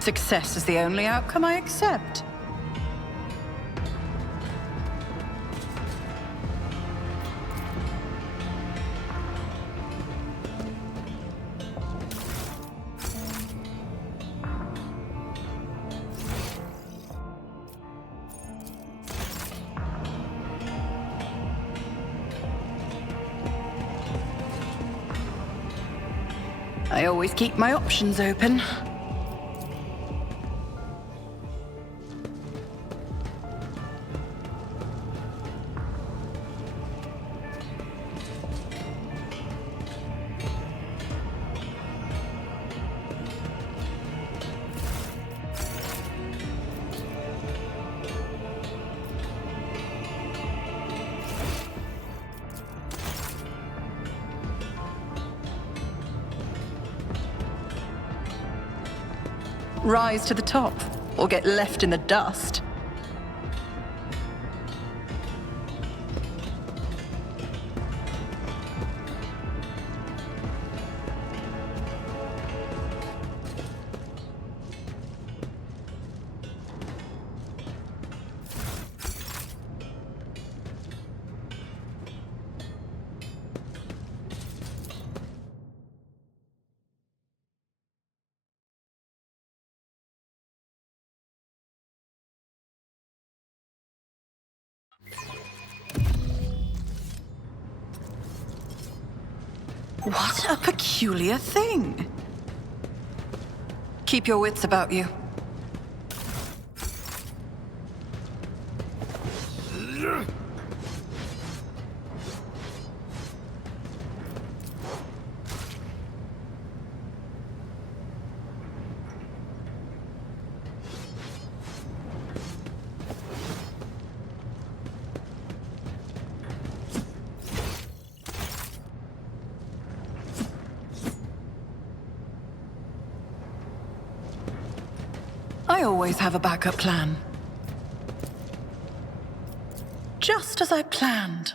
Success is the only outcome I accept. I always keep my options open. Rise to the top, or get left in the dust. What a peculiar thing. Keep your wits about you. I always have a backup plan. Just as I planned.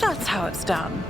That's how it's done.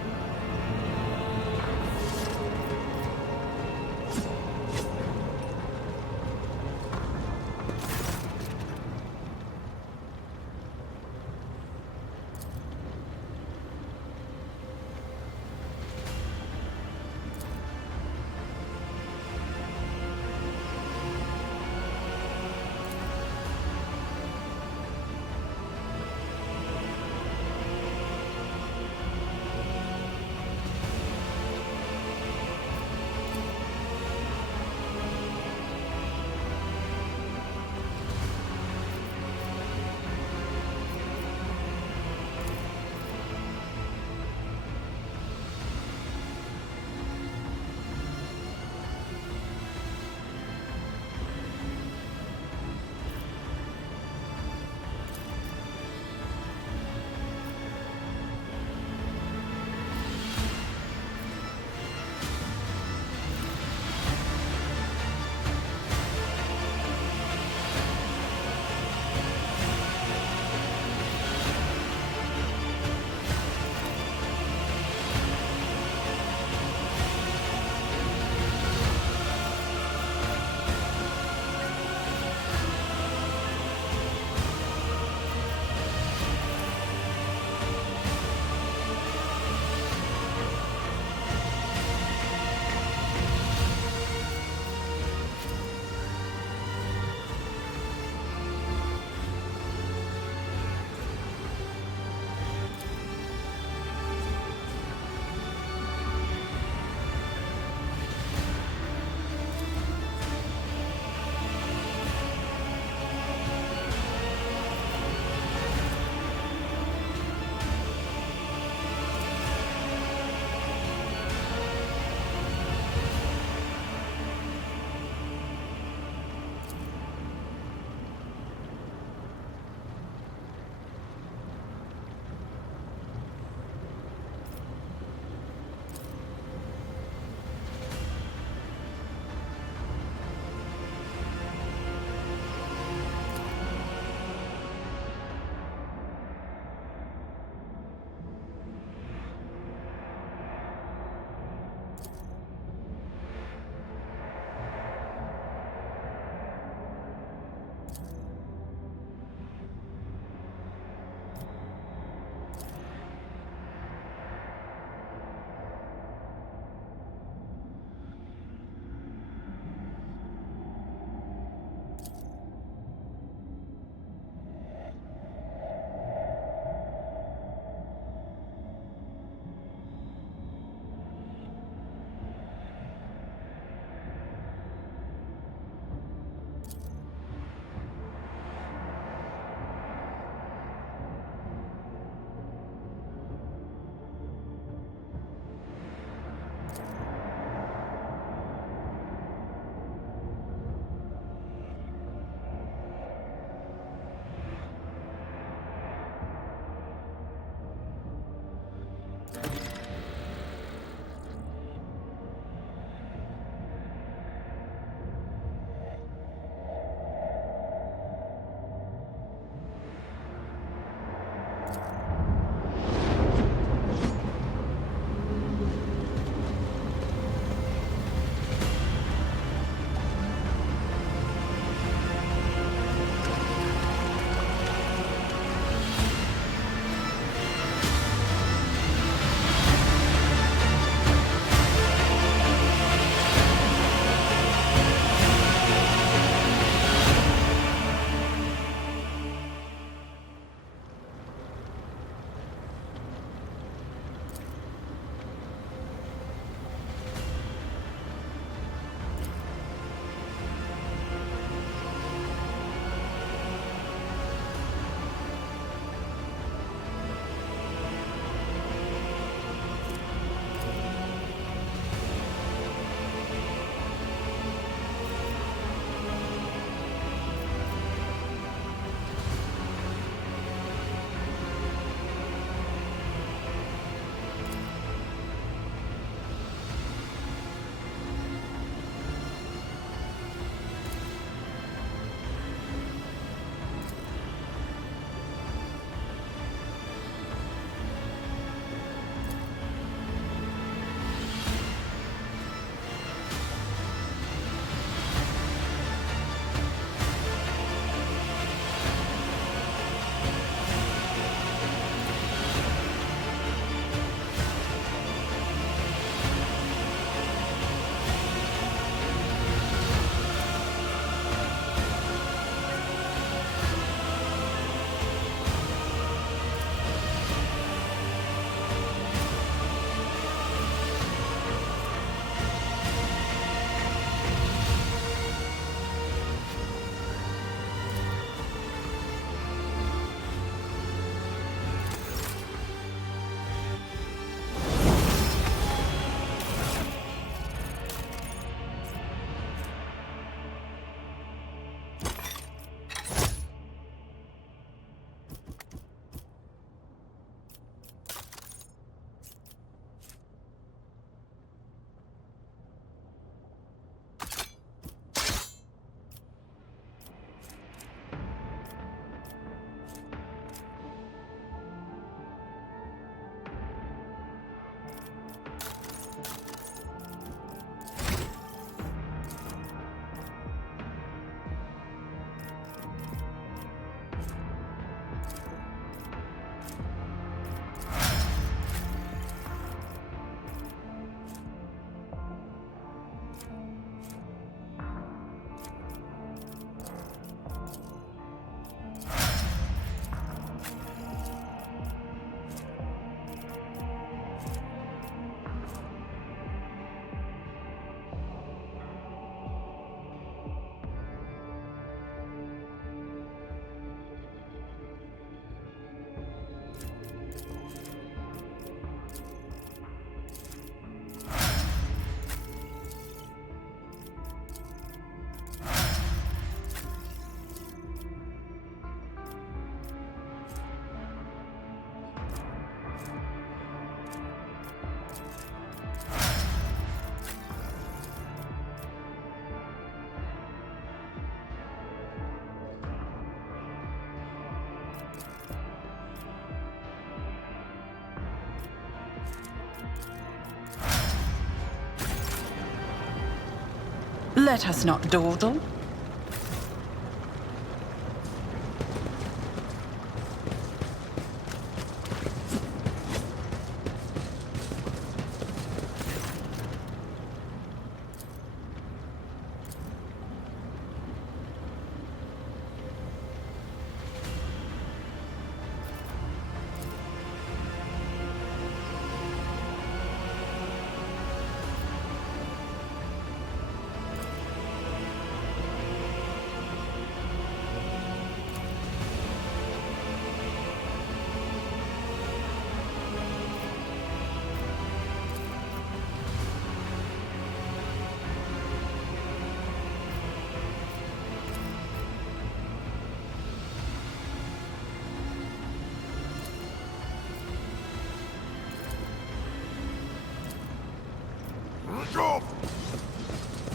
Let us not dawdle.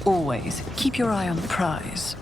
Always keep your eye on the prize.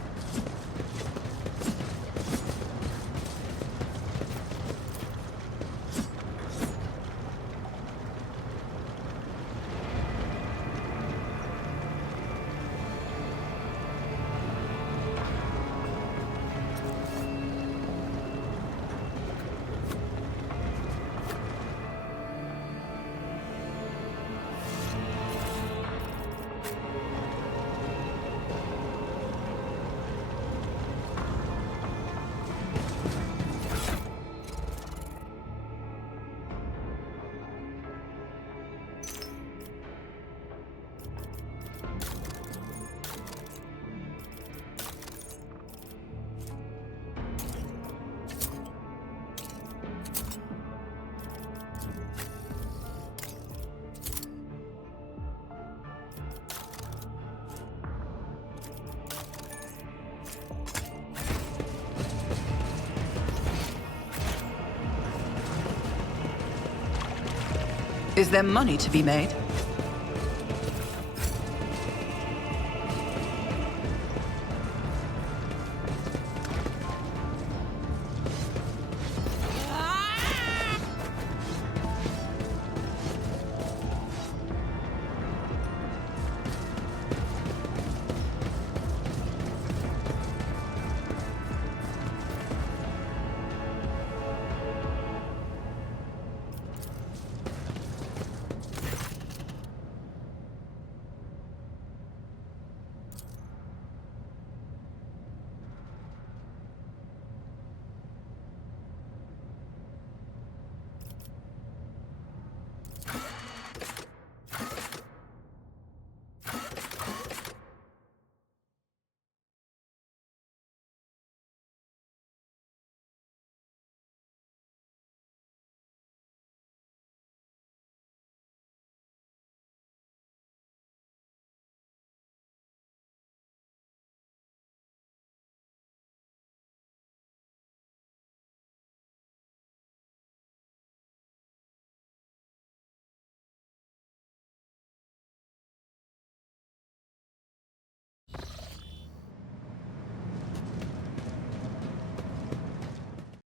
Is there money to be made?